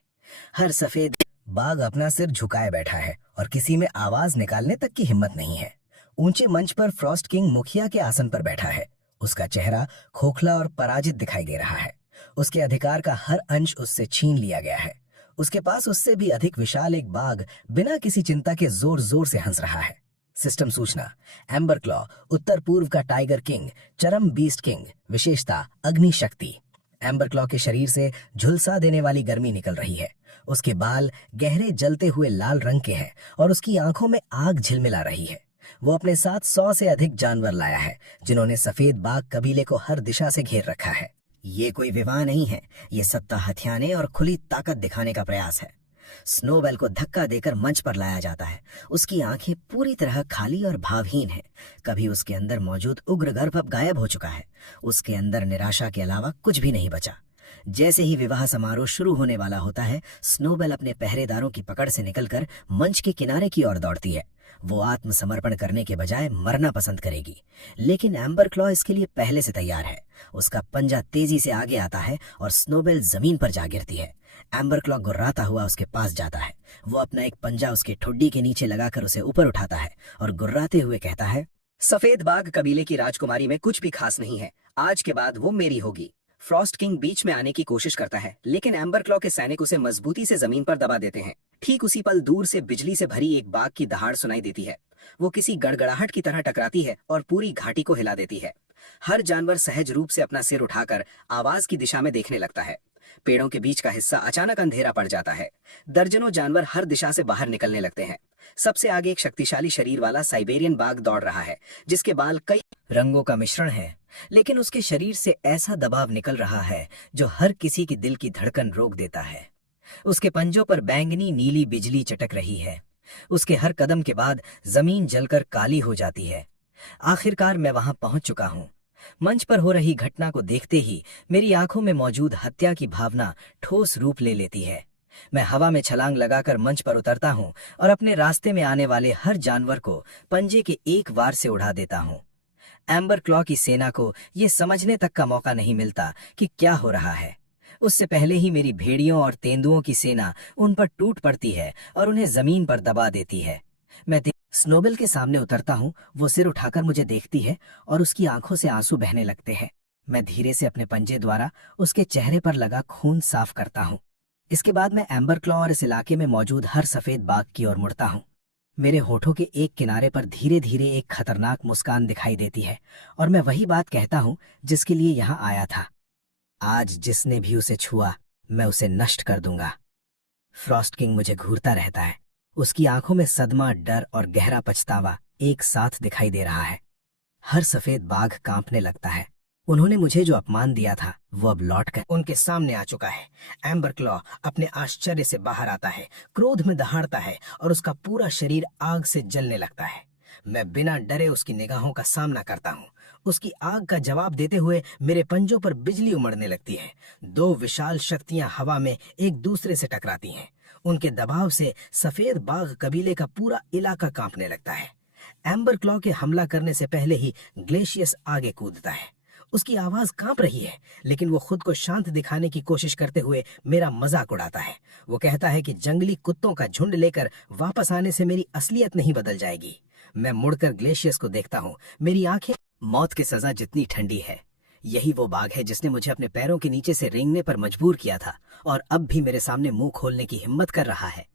हर सफेद बाघ अपना सिर झुकाए बैठा है और किसी में आवाज निकालने तक की हिम्मत नहीं है। ऊंचे मंच पर फ्रॉस्ट किंग मुखिया के आसन पर बैठा है। उसका चेहरा खोखला और पराजित दिखाई दे रहा है। उसके अधिकार का हर अंश उससे छीन लिया गया है। उसके पास उससे भी अधिक विशाल एक बाघ बिना किसी चिंता के जोर जोर से हंस रहा है। सिस्टम सूचना, एम्बर क्लॉ उत्तर पूर्व का टाइगर किंग, चरम बीस्ट किंग, विशेषता अग्नि शक्ति। एम्बर क्लॉ के शरीर से झुलसा देने वाली गर्मी निकल रही है। उसके बाल गहरे जलते हुए लाल रंग के हैं और उसकी आंखों में आग झिलमिला रही है। वो अपने साथ 100 से अधिक जानवर लाया है जिन्होंने सफेद बाघ कबीले को हर दिशा से घेर रखा है। ये कोई विवाह नहीं है, ये सत्ता हथियाने और खुली ताकत दिखाने का प्रयास है। स्नोबेल को धक्का देकर मंच पर लाया जाता है। उसकी आंखें पूरी तरह खाली और भावहीन हैं। कभी उसके अंदर मौजूद उग्र गर्व अब गायब हो चुका है। उसके अंदर निराशा के अलावा कुछ भी नहीं बचा। जैसे ही विवाह समारोह शुरू होने वाला होता है, स्नोबेल अपने पहरेदारों की पकड़ से निकलकर मंच के किनारे की ओर दौड़ती है। वो आत्मसमर्पण करने के बजाय मरना पसंद करेगी, लेकिन एम्बर क्लॉ इसके लिए पहले से तैयार है। उसका पंजा तेजी से आगे आता है और स्नोबेल जमीन पर जा गिरती है। एम्बर क्लॉ गुर्राता हुआ उसके पास जाता है। वो अपना एक पंजा उसके ठुड्डी के नीचे लगाकर उसे ऊपर उठाता है और गुर्राते हुए कहता है, सफेद बाघ कबीले की राजकुमारी में कुछ भी खास नहीं है। आज के बाद वो मेरी होगी। फ्रॉस्ट किंग बीच में आने की कोशिश करता है, लेकिन एम्बर क्लॉ के सैनिक उसे मजबूती से जमीन पर दबा देते हैं। ठीक उसी पल दूर से बिजली से भरी एक बाघ की दहाड़ सुनाई देती है। वो किसी गड़गड़ाहट की तरह टकराती है और पूरी घाटी को हिला देती है। हर जानवर सहज रूप से अपना सिर उठाकर आवाज की दिशा में देखने लगता है। पेड़ों के बीच का हिस्सा अचानक अंधेरा पड़ जाता है। दर्जनों जानवर हर दिशा से बाहर निकलने लगते हैं। सबसे आगे एक शक्तिशाली शरीर वाला साइबेरियन बाघ दौड़ रहा है, जिसके बाल कई रंगों का मिश्रण है, लेकिन उसके शरीर से ऐसा दबाव निकल रहा है जो हर किसी की दिल की धड़कन रोक देता है। उसके पंजों पर बैंगनी नीली बिजली चटक रही है। उसके हर कदम के बाद जमीन जलकर काली हो जाती है। आखिरकार मैं वहां पहुंच चुका हूं। मंच पर हो रही घटना को देखते ही मेरी आंखों में मौजूद हत्या की भावना ठोस रूप ले लेती है। मैं हवा में छलांग लगाकर मंच पर उतरता हूं और अपने रास्ते में आने वाले हर जानवर को पंजे के एक वार से उड़ा देता हूं। एम्बर क्लॉ की सेना को यह समझने तक का मौका नहीं मिलता कि क्या हो रहा है। उससे पहले ही मेरी भेड़ियों और तेंदुओं की सेना उन पर टूट पड़ती है और उन्हें जमीन पर दबा देती है। मैं स्नोबेल के सामने उतरता हूँ। वो सिर उठाकर मुझे देखती है और उसकी आंखों से आंसू बहने लगते हैं। मैं धीरे से अपने पंजे द्वारा उसके चेहरे पर लगा खून साफ करता हूँ। इसके बाद मैं एम्बर क्लॉ और इस इलाके में मौजूद हर सफेद बाघ की ओर मुड़ता हूँ। मेरे होठों के एक किनारे पर धीरे धीरे एक खतरनाक मुस्कान दिखाई देती है और मैं वही बात कहता हूँ जिसके लिए यहाँ आया था। आज जिसने भी उसे छुआ, मैं उसे नष्ट कर दूंगा। फ्रॉस्ट किंग मुझे घूरता रहता है। उसकी आंखों में सदमा, डर और गहरा पछतावा एक साथ दिखाई दे रहा है। हर सफेद बाघ कांपने लगता है। उन्होंने मुझे जो अपमान दिया था वो अब लौट कर उनके सामने आ चुका है। एम्बर क्लॉ अपने आश्चर्य से बाहर आता है, क्रोध में दहाड़ता है और उसका पूरा शरीर आग से जलने लगता है। मैं बिना डरे उसकी निगाहों का सामना करता हूँ। उसकी आग का जवाब देते हुए मेरे पंजों पर बिजली उमड़ने लगती है। दो विशाल शक्तियां हवा में एक दूसरे से टकराती हैं। उनके दबाव से सफेद बाघ कबीले का पूरा इलाका कांपने लगता है। एम्बर क्लॉ के हमला करने से पहले ही ग्लेशियस आगे कूदता है। उसकी आवाज कांप रही है, लेकिन वो खुद को शांत दिखाने की कोशिश करते हुए मेरा मजाक उड़ाता है। वो कहता है कि जंगली कुत्तों का झुंड लेकर वापस आने से मेरी असलियत नहीं बदल जाएगी। मैं मुड़कर ग्लेशियस को देखता हूँ। मेरी आंखें मौत की सजा जितनी ठंडी है। यही वो बाघ है जिसने मुझे अपने पैरों के नीचे से रेंगने पर मजबूर किया था और अब भी मेरे सामने मुंह खोलने की हिम्मत कर रहा है।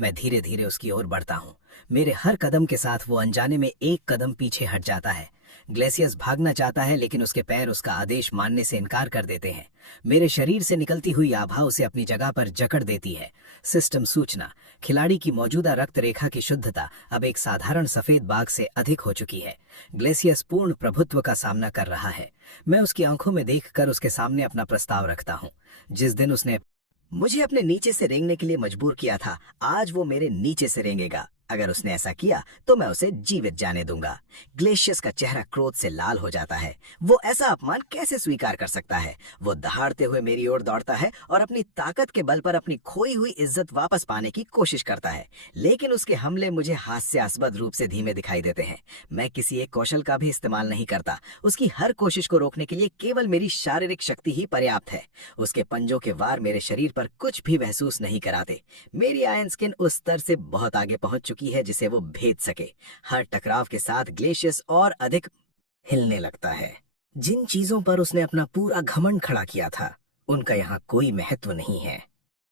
मैं धीरे धीरे उसकी ओर बढ़ता हूँ। मेरे हर कदम के साथ वो अनजाने में एक कदम पीछे हट जाता है। ग्लेसियस भागना चाहता है, लेकिन उसके पैर उसका आदेश मानने से इनकार कर देते हैं। मेरे शरीर से निकलती हुई आभा उसे अपनी जगह पर जकड़ देती है। सिस्टम सूचना, खिलाड़ी की मौजूदा रक्त रेखा की शुद्धता अब एक साधारण सफेद बाघ से अधिक हो चुकी है। ग्लेसियस पूर्ण प्रभुत्व का सामना कर रहा है। मैं उसकी आंखों में देखकर उसके सामने अपना प्रस्ताव रखता हूँ। जिस दिन उसने मुझे अपने नीचे से रेंगने के लिए मजबूर किया था, आज वो मेरे नीचे से रेंगेगा। अगर उसने ऐसा किया तो मैं उसे जीवित जाने दूंगा। ग्लेशियस का चेहरा क्रोध से लाल हो जाता है। वो ऐसा अपमान कैसे स्वीकार कर सकता है? वो दहाड़ते हुए मेरी ओर दौड़ता है और अपनी ताकत के बल पर अपनी खोई हुई इज्जत वापस पाने की कोशिश करता है, लेकिन उसके हमले मुझे हास्यास्पद रूप से धीमे दिखाई देते हैं। मैं किसी एक कौशल का भी इस्तेमाल नहीं करता। उसकी हर कोशिश को रोकने के लिए केवल मेरी शारीरिक शक्ति ही पर्याप्त है। उसके पंजों के वार मेरे शरीर पर कुछ भी महसूस नहीं कराते। मेरी आयन स्किन उस स्तर से बहुत आगे पहुंच चुकी है जिसे वो भेद सके। हर टकराव के साथ ग्लेशियस और अधिक हिलने लगता है। जिन चीजों पर उसने अपना पूरा घमंड खड़ा किया था, उनका यहाँ कोई महत्व नहीं है।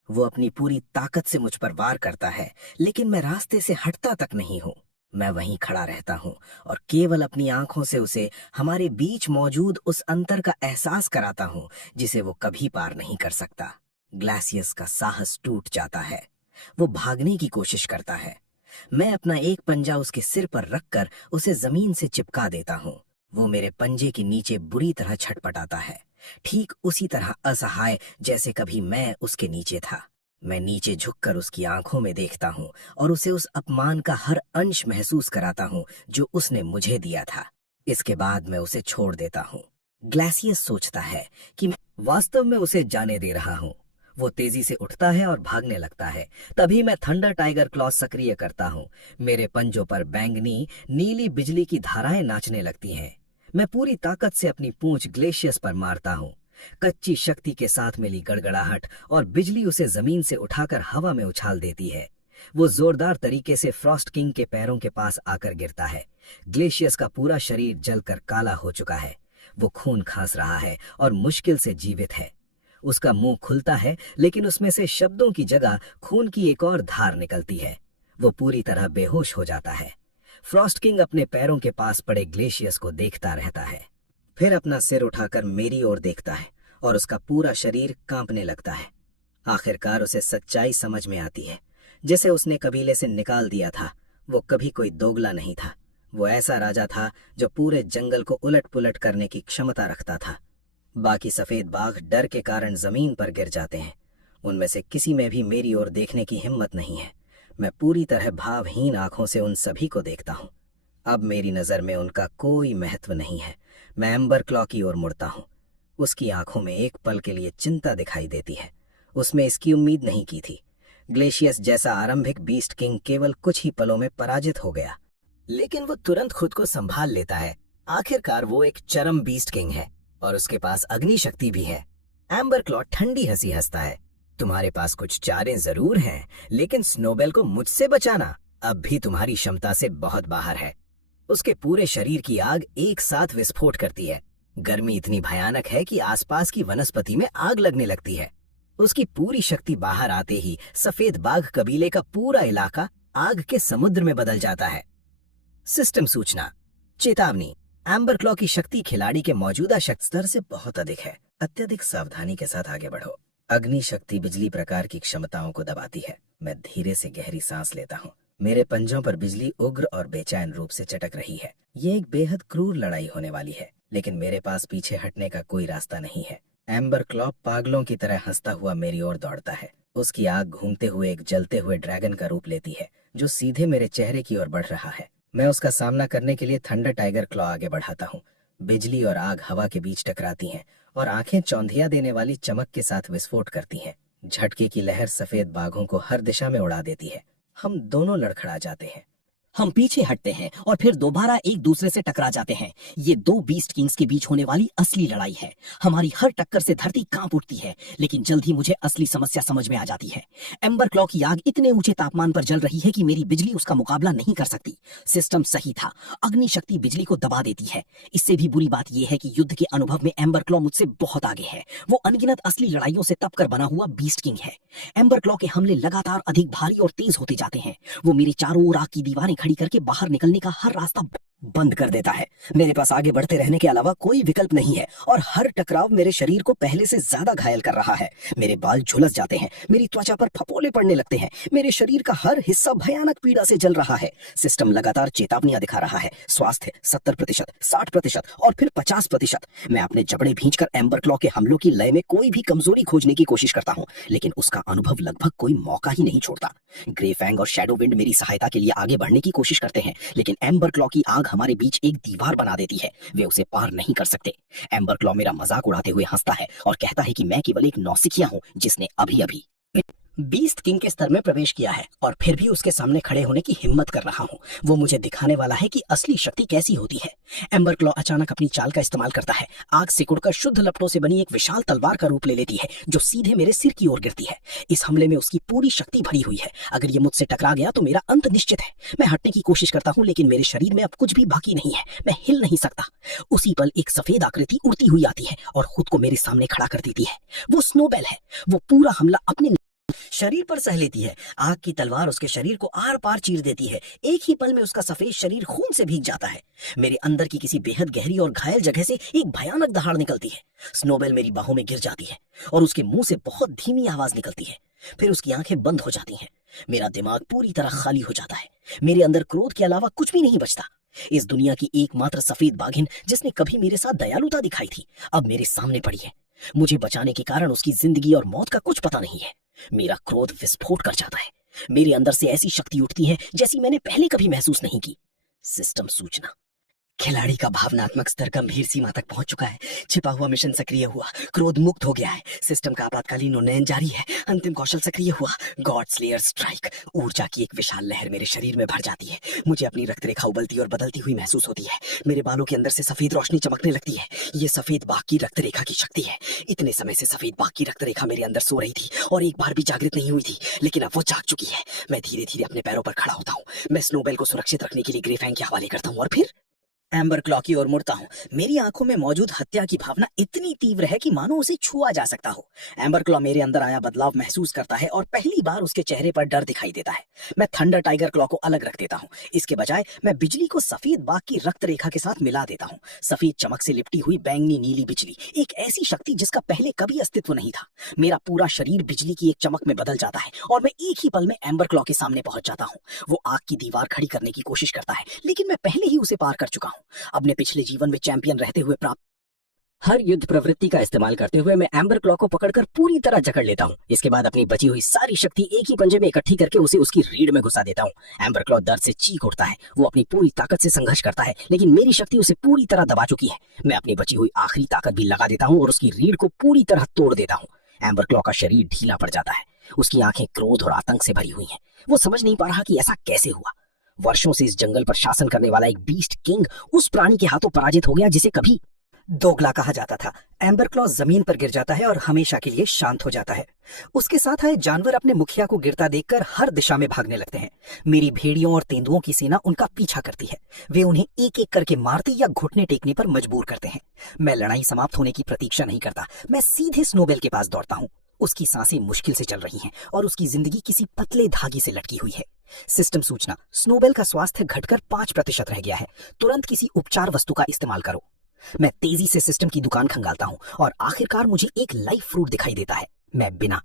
वो अपनी पूरी ताकत से मुझ पर वार करता है, लेकिन मैं रास्ते से हटता तक नहीं हूँ। मैं वहीं खड़ा रहता हूँ और केवल अपनी आंखों से उसे हमारे बीच मौजूद उस अंतर का एहसास कराता हूँ जिसे वो कभी पार नहीं कर सकता। ग्लेशियस का साहस टूट जाता है। वो भागने की कोशिश करता है। मैं अपना एक पंजा उसके सिर पर रखकर उसे जमीन से चिपका देता हूँ। वो मेरे पंजे के नीचे बुरी तरह छटपटाता है, ठीक उसी तरह असहाय जैसे कभी मैं उसके नीचे था। मैं नीचे झुककर उसकी आंखों में देखता हूँ और उसे उस अपमान का हर अंश महसूस कराता हूँ जो उसने मुझे दिया था। इसके बाद मैं उसे छोड़ देता हूँ। ग्लेशियस सोचता है कि मैं वास्तव में उसे जाने दे रहा हूँ। वो तेजी से उठता है और भागने लगता है। तभी मैं थंडर टाइगर क्लॉज सक्रिय करता हूँ। मेरे पंजों पर बैंगनी नीली बिजली की धाराएं नाचने लगती हैं। मैं पूरी ताकत से अपनी पूंछ ग्लेशियस पर मारता हूँ। कच्ची शक्ति के साथ मिली गड़गड़ाहट और बिजली उसे जमीन से उठाकर हवा में उछाल देती है। वो जोरदार तरीके से फ्रॉस्ट किंग के पैरों के पास आकर गिरता है। ग्लेशियस का पूरा शरीर जलकर काला हो चुका है। वो खून खांस रहा है और मुश्किल से जीवित है। उसका मुंह खुलता है, लेकिन उसमें से शब्दों की जगह खून की एक और धार निकलती है। वो पूरी तरह बेहोश हो जाता है। फ्रॉस्ट किंग अपने पैरों के पास पड़े ग्लेशियस को देखता रहता है, फिर अपना सिर उठाकर मेरी ओर देखता है और उसका पूरा शरीर कांपने लगता है। आखिरकार उसे सच्चाई समझ में आती है। जिसे उसने कबीले से निकाल दिया था, वो कभी कोई दोगला नहीं था। वो ऐसा राजा था जो पूरे जंगल को उलट पुलट करने की क्षमता रखता था। बाकी सफेद बाघ डर के कारण जमीन पर गिर जाते हैं। उनमें से किसी में भी मेरी ओर देखने की हिम्मत नहीं है। मैं पूरी तरह भावहीन आंखों से उन सभी को देखता हूँ। अब मेरी नजर में उनका कोई महत्व नहीं है। मैं एम्बर क्लॉ की ओर मुड़ता हूँ। उसकी आंखों में एक पल के लिए चिंता दिखाई देती है। उसमें इसकी उम्मीद नहीं की थी। ग्लेशियस जैसा आरंभिक बीस्ट किंग केवल कुछ ही पलों में पराजित हो गया, लेकिन वो तुरंत खुद को संभाल लेता है। आखिरकार वो एक चरम बीस्ट किंग है और उसके पास अग्नि शक्ति भी है। एम्बर क्लॉ ठंडी हंसी हंसता है। तुम्हारे पास कुछ चारें जरूर हैं, लेकिन स्नोबेल को मुझसे बचाना अब भी तुम्हारी क्षमता से बहुत बाहर है। उसके पूरे शरीर की आग एक साथ विस्फोट करती है। गर्मी इतनी भयानक है कि आसपास की वनस्पति में आग लगने लगती है। उसकी पूरी शक्ति बाहर आते ही सफेद बाघ कबीले का पूरा इलाका आग के समुद्र में बदल जाता है। सिस्टम सूचना, चेतावनी, एम्बर क्लॉ की शक्ति खिलाड़ी के मौजूदा शक्ति स्तर से बहुत अधिक है। अत्यधिक सावधानी के साथ आगे बढ़ो। अग्नि शक्ति बिजली प्रकार की क्षमताओं को दबाती है। मैं धीरे से गहरी सांस लेता हूँ। मेरे पंजों पर बिजली उग्र और बेचैन रूप से चटक रही है। ये एक बेहद क्रूर लड़ाई होने वाली है। लेकिन मेरे पास पीछे हटने का कोई रास्ता नहीं है। एम्बर क्लॉ पागलों की तरह हंसता हुआ मेरी ओर दौड़ता है। उसकी आग घूमते हुए एक जलते हुए ड्रैगन का रूप लेती है जो सीधे मेरे चेहरे की ओर बढ़ रहा है। मैं उसका सामना करने के लिए थंडर टाइगर क्लॉ आगे बढ़ाता हूँ। बिजली और आग हवा के बीच टकराती हैं और आंखें चौंधिया देने वाली चमक के साथ विस्फोट करती हैं। झटके की लहर सफेद बाघों को हर दिशा में उड़ा देती है। हम दोनों लड़खड़ा जाते हैं। हम पीछे हटते हैं और फिर दोबारा एक दूसरे से टकरा जाते हैं। ये दो बीस्ट किंग्स के बीच होने वाली असली लड़ाई है। हमारी हर टक्कर से धरती कांप उठती है, लेकिन जल्द ही मुझे असली समस्या समझ में आ जाती है। एम्बर क्लॉ की आग इतने ऊंचे तापमान पर जल रही है कि मेरी बिजली उसका मुकाबला नहीं कर सकती। सिस्टम सही था, अग्नि शक्ति बिजली को दबा देती है। इससे भी बुरी बात यह है कि युद्ध के अनुभव में एम्बर क्लॉ मुझसे बहुत आगे है। वो अनगिनत असली लड़ाइयों से तप कर बना हुआ बीस्ट किंग है। एम्बर क्लॉ के हमले लगातार अधिक भारी और तेज होते जाते हैं। वो मेरे चारों ओर आग की दीवारें खड़ी करके बाहर निकलने का हर रास्ता बंद कर देता है। मेरे पास आगे बढ़ते रहने के अलावा कोई विकल्प नहीं है और हर टकराव मेरे शरीर को पहले से ज्यादा घायल कर रहा है। मेरे बाल झुलस जाते हैं, मेरी त्वचा पर फफोले पड़ने लगते हैं, मेरे शरीर का हर हिस्सा भयानक पीड़ा से जल रहा है। सिस्टम लगातार चेतावनियां दिखा रहा है। स्वास्थ्य 70%, 60% और फिर 50%। मैं अपने जबड़े भींचकर एम्बर क्लॉ के हमलों की लय में कोई भी कमजोरी खोजने की कोशिश करता हूँ, लेकिन उसका अनुभव लगभग कोई मौका ही नहीं छोड़ता। ग्रे फैंग और शैडो विंड मेरी सहायता के लिए आगे बढ़ने की कोशिश करते हैं, लेकिन एम्बर क्लॉ की आग हमारे बीच एक दीवार बना देती है। वे उसे पार नहीं कर सकते। एम्बर क्लॉ मेरा मजाक उड़ाते हुए हंसता है और कहता है कि मैं केवल एक नौसिखिया हूं जिसने अभी अभी बीस्ट किंग के स्तर में प्रवेश किया है और फिर भी उसके सामने खड़े होने की हिम्मत कर रहा हूं। वो मुझे दिखाने वाला है कि असली शक्ति कैसी होती है। एम्बर क्लॉ अचानक अपनी चाल का इस्तेमाल करता है। आग सिकुड़कर शुद्ध लपटों से बनी एक विशाल तलवार का रूप ले लेती है जो सीधे मेरे सिर की ओर गिरती है। इस हमले में उसकी पूरी शक्ति भरी हुई है। अगर ये मुझसे टकरा गया तो मेरा अंत निश्चित है। मैं हटने की कोशिश करता हूँ, लेकिन मेरे शरीर में अब कुछ भी बाकी नहीं है। मैं हिल नहीं सकता। उसी पल एक सफेद आकृति उड़ती हुई आती है और खुद को मेरे सामने खड़ा कर देती है। वो स्नोबेल है। वो पूरा हमला अपने शरीर पर सह लेती है। आग की तलवार उसके शरीर को आर पार चीर देती है। एक ही पल में उसका सफेद शरीर खून से भीग जाता है। मेरे अंदर की किसी बेहद गहरी और घायल जगह से एक भयानक दहाड़ निकलती है। स्नोबेल मेरी बाहों में गिर जाती है और उसके मुंह से बहुत धीमी आवाज निकलती है। फिर उसकी आंखें बंद हो जाती हैं। मेरा दिमाग पूरी तरह खाली हो जाता है। मेरे अंदर क्रोध के अलावा कुछ भी नहीं बचता। इस दुनिया की एकमात्र सफेद बाघिन जिसने कभी मेरे साथ दयालुता दिखाई थी, अब मेरे सामने पड़ी है। मुझे बचाने के कारण उसकी जिंदगी और मौत का कुछ पता नहीं है। मेरा क्रोध विस्फोट कर जाता है। मेरे अंदर से ऐसी शक्ति उठती है जैसी मैंने पहले कभी महसूस नहीं की। सिस्टम सूचना। खिलाड़ी का भावनात्मक स्तर गंभीर सीमा तक पहुंच चुका है। छिपा हुआ मिशन सक्रिय हुआ। क्रोध मुक्त हो गया है। सिस्टम का आपातकालीन उन्नयन जारी है। अंतिम कौशल सक्रिय हुआ। God slayer strike. ऊर्जा की एक विशाल लहर मेरे शरीर में भर जाती है। मुझे अपनी रक्त रेखा उबलती और बदलती हुई महसूस होती है। मेरे बालों के अंदर से सफेद रोशनी चमकने लगती है। ये सफेद बाघ की रक्त रेखा की शक्ति है। इतने समय से सफेद बाघ की रक्त रेखा मेरे अंदर सो रही थी और एक बार भी जागृत नहीं हुई थी, लेकिन अब वो जाग चुकी है। मैं धीरे धीरे अपने पैरों पर खड़ा होता हूँ। मैं स्नोबेल को सुरक्षित रखने के लिए ग्रे फैंग के हवाले करता हूँ और फिर एम्बर क्लॉ की ओर मुड़ता हूँ। मेरी आंखों में मौजूद हत्या की भावना इतनी तीव्र है कि मानो उसे छुआ जा सकता हो। एम्बर क्लॉ मेरे अंदर आया बदलाव महसूस करता है और पहली बार उसके चेहरे पर डर दिखाई देता है। मैं थंडर टाइगर क्लॉ को अलग रख देता हूँ। इसके बजाय मैं बिजली को सफेद बाघ की रक्त रेखा के साथ मिला देता हूँ। सफेद चमक से लिपटी हुई बैंगनी नीली बिजली, एक ऐसी शक्ति जिसका पहले कभी अस्तित्व नहीं था। मेरा पूरा शरीर बिजली की एक चमक में बदल जाता है और मैं एक ही पल में एम्बर क्लॉ के सामने पहुंच जाता हूँ। वो आग की दीवार खड़ी करने की कोशिश करता है, लेकिन मैं पहले ही उसे पार कर चुका हूँ। अपने पिछले जीवन में चैंपियन रहते हुए प्राप्त हर युद्ध प्रवृत्ति का इस्तेमाल करते हुए मैं एम्बर क्लॉ को पकड़कर पूरी तरह जकड़ लेता हूँ। इसके बाद अपनी बची हुई सारी शक्ति एक ही पंजे में इकट्ठी करके उसे उसकी रीढ़ में घुसा देता हूँ। एम्बर क्लॉ दर्द से चीख उठता है। वो अपनी पूरी ताकत से संघर्ष करता है, लेकिन मेरी शक्ति उसे पूरी तरह दबा चुकी है। मैं अपनी बची हुई आखिरी ताकत भी लगा देता हूँ और उसकी रीढ़ को पूरी तरह तोड़ देता हूँ। एम्बर क्लॉ का शरीर ढीला पड़ जाता है। उसकी आंखें क्रोध और आतंक से भरी हुई हैं। वो समझ नहीं पा रहा कि ऐसा कैसे हुआ। वर्षों से इस जंगल पर शासन करने वाला एक बीस्ट किंग उस प्राणी के हाथों पराजित हो गया जिसे कभी दोगला कहा जाता था। एम्बर क्लॉ जमीन पर गिर जाता है और हमेशा के लिए शांत हो जाता है। उसके साथ आए जानवर अपने मुखिया को गिरता देखकर हर दिशा में भागने लगते हैं। मेरी भेड़ियों और तेंदुओं की सेना उनका पीछा करती है। वे उन्हें एक एक करके मारते या घुटने टेकने पर मजबूर करते हैं। मैं लड़ाई समाप्त होने की प्रतीक्षा नहीं करता। मैं सीधे स्नोबेल के पास दौड़ता हूँ। उसकी सांसें मुश्किल से चल रही हैं और उसकी जिंदगी किसी पतले धागे से लटकी हुई है। सिस्टम सूचना। स्नोबेल का स्वास्थ्य घटकर 5% रह गया है। तुरंत किसी उपचार वस्तु का इस्तेमाल करो। मैं तेजी से सिस्टम की दुकान खंगालता हूँ और आखिरकार मुझे एक लाइव फ्रूट दिखाई देता है। मैं बिना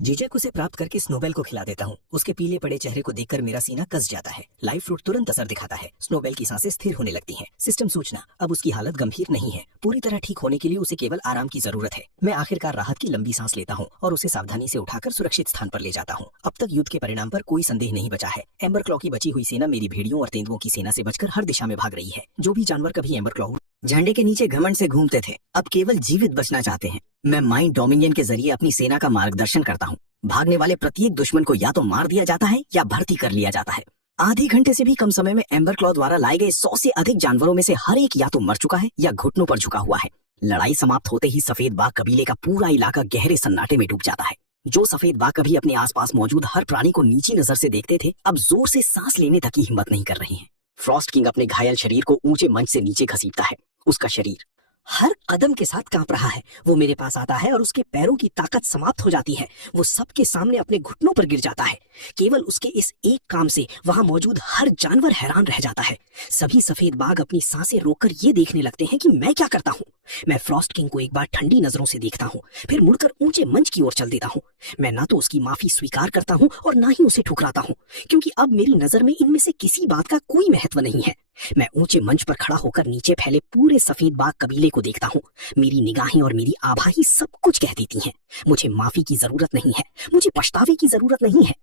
जीजक उसे प्राप्त करके स्नोबेल को खिला देता हूँ। उसके पीले पड़े चेहरे को देखकर मेरा सीना कस जाता है। लाइफ फ्रूट तुरंत असर दिखाता है। स्नोबेल की सांसें स्थिर होने लगती हैं। सिस्टम सूचना, अब उसकी हालत गंभीर नहीं है। पूरी तरह ठीक होने के लिए उसे केवल आराम की जरूरत है। मैं आखिरकार राहत की लंबी सांस लेता हूँ और उसे सावधानी से उठाकर सुरक्षित स्थान पर ले जाता हूँ। अब तक युद्ध के परिणाम पर कोई संदेह नहीं बचा है। एम्बर क्लॉ की बची हुई सेना मेरी भेड़ियों और तेंदुओं की सेना से बचकर हर दिशा में भाग रही है। जो भी जानवर कभी एम्बर क्लॉ झंडे के नीचे घमंड से घूमते थे, अब केवल जीवित बचना चाहते हैं। मैं माइंड डोमिनियन के जरिए अपनी सेना का मार्गदर्शन करता हूँ। भागने वाले प्रत्येक दुश्मन को या तो मार दिया जाता है या भर्ती कर लिया जाता है। आधे घंटे से भी कम समय में एम्बर क्लॉ द्वारा लाए गए 100 से अधिक जानवरों में से हर एक या तो मर चुका है या घुटनों पर झुका हुआ है। लड़ाई समाप्त होते ही सफेद बाघ कबीले का पूरा इलाका गहरे सन्नाटे में डूब जाता है। जो सफेद बाघ कभी अपने आसपास मौजूद हर प्राणी को नीची नजर से देखते थे, अब जोर से सांस लेने तक की हिम्मत नहीं कर रहे हैं। फ्रॉस्ट किंग अपने घायल शरीर को ऊंचे मंच से नीचे घसीटता है। उसका शरीर हर कदम के साथ कांप रहा है। वो मेरे पास आता है और उसके पैरों की ताकत समाप्त हो जाती है। वो सबके सामने अपने घुटनों पर गिर जाता है। केवल उसके इस एक काम से वहां मौजूद हर जानवर हैरान रह जाता है। सभी सफेद बाघ अपनी सांसें रोककर ये देखने लगते हैं कि मैं क्या करता हूँ। मैं फ्रॉस्ट किंग को एक बार ठंडी नजरों से देखता हूँ, फिर मुड़कर ऊंचे मंच की ओर चल देता हूँ। मैं ना तो उसकी माफी स्वीकार करता हूँ और ना ही उसे ठुकराता हूँ, क्योंकि अब मेरी नजर में इनमें से किसी बात का कोई महत्व नहीं है। मैं ऊंचे मंच पर खड़ा होकर नीचे फैले पूरे सफेद बाघ कबीले को देखता हूँ। मेरी निगाहें और मेरी आभा ही सब कुछ कह देती हैं। मुझे माफी की जरूरत नहीं है, मुझे पछतावे की जरूरत नहीं है।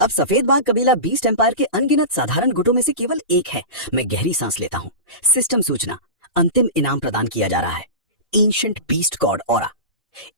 अब सफेद बाघ कबीला बीस्ट एम्पायर के अनगिनत साधारण गुटों में से केवल एक है। मैं गहरी सांस लेता हूँ। सिस्टम सूचना, अंतिम इनाम प्रदान किया जा रहा है। Ancient beast God aura.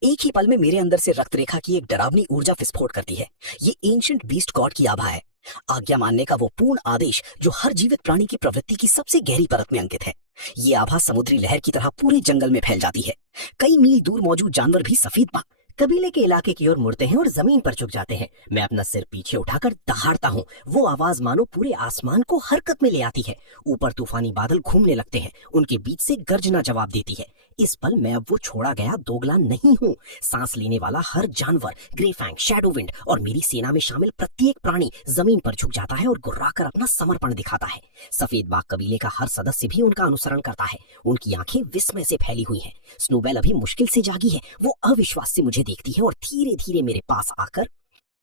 एक ही पल में मेरे अंदर से रक्त रेखा की एक डरावनी ऊर्जा विस्फोट करती है। ये एंशिएंट बीस्ट गॉड की आभा है। आज्ञा मानने का वो पूर्ण आदेश जो हर जीवित प्राणी की प्रवृत्ति की सबसे गहरी परत में अंकित है। ये आभा समुद्री लहर की तरह पूरे जंगल में फैल जाती है। कई मील दूर मौजूद जानवर भी सफेद बाघ कबीले के इलाके की ओर मुड़ते हैं और जमीन पर झुक जाते हैं। मैं अपना सिर पीछे उठाकर दहाड़ता हूँ। वो आवाज मानो पूरे आसमान को हरकत में ले आती है। ऊपर तूफानी बादल घूमने लगते हैं। उनके बीच से गर्जना जवाब देती है। इस पल मैं अब वो छोड़ा गया दोगला नहीं हूँ। सांस लेने वाला हर जानवर, ग्रेफैंग, शैडोविंड और मेरी सेना में शामिल प्रत्येक प्राणी जमीन पर झुक जाता है और गुर्राकर अपना समर्पण दिखाता है। सफेद बाघ कबीले का हर सदस्य भी उनका अनुसरण करता है। उनकी आंखें विस्मय से फैली हुई हैं। स्नोबेल अभी मुश्किल से जागी है। वो अविश्वास से मुझे देखती है और धीरे धीरे मेरे पास आकर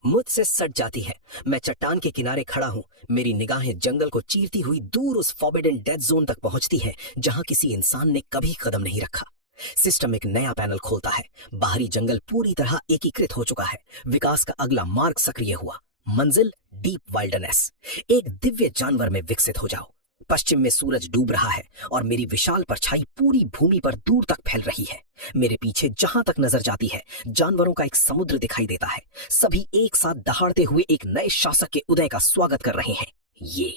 मुझसे सट जाती है। मैं चट्टान के किनारे खड़ा हूँ। मेरी निगाहें जंगल को चीरती हुई दूर उस फॉरबिडन डेड जोन तक पहुंचती हैं, जहां किसी इंसान ने कभी कदम नहीं रखा। सिस्टम एक नया पैनल खोलता है। बाहरी जंगल पूरी तरह एकीकृत हो चुका है। विकास का अगला मार्ग सक्रिय हुआ। मंजिल डीप वाइल्डरनेस। एक दिव्य जानवर में विकसित हो जाओ। पश्चिम में सूरज डूब रहा है और मेरी विशाल परछाई पूरी भूमि पर दूर तक फैल रही है। मेरे पीछे जहां तक नजर जाती है जानवरों का एक समुद्र दिखाई देता है। सभी एक साथ दहाड़ते हुए एक नए शासक के उदय का स्वागत कर रहे हैं। ये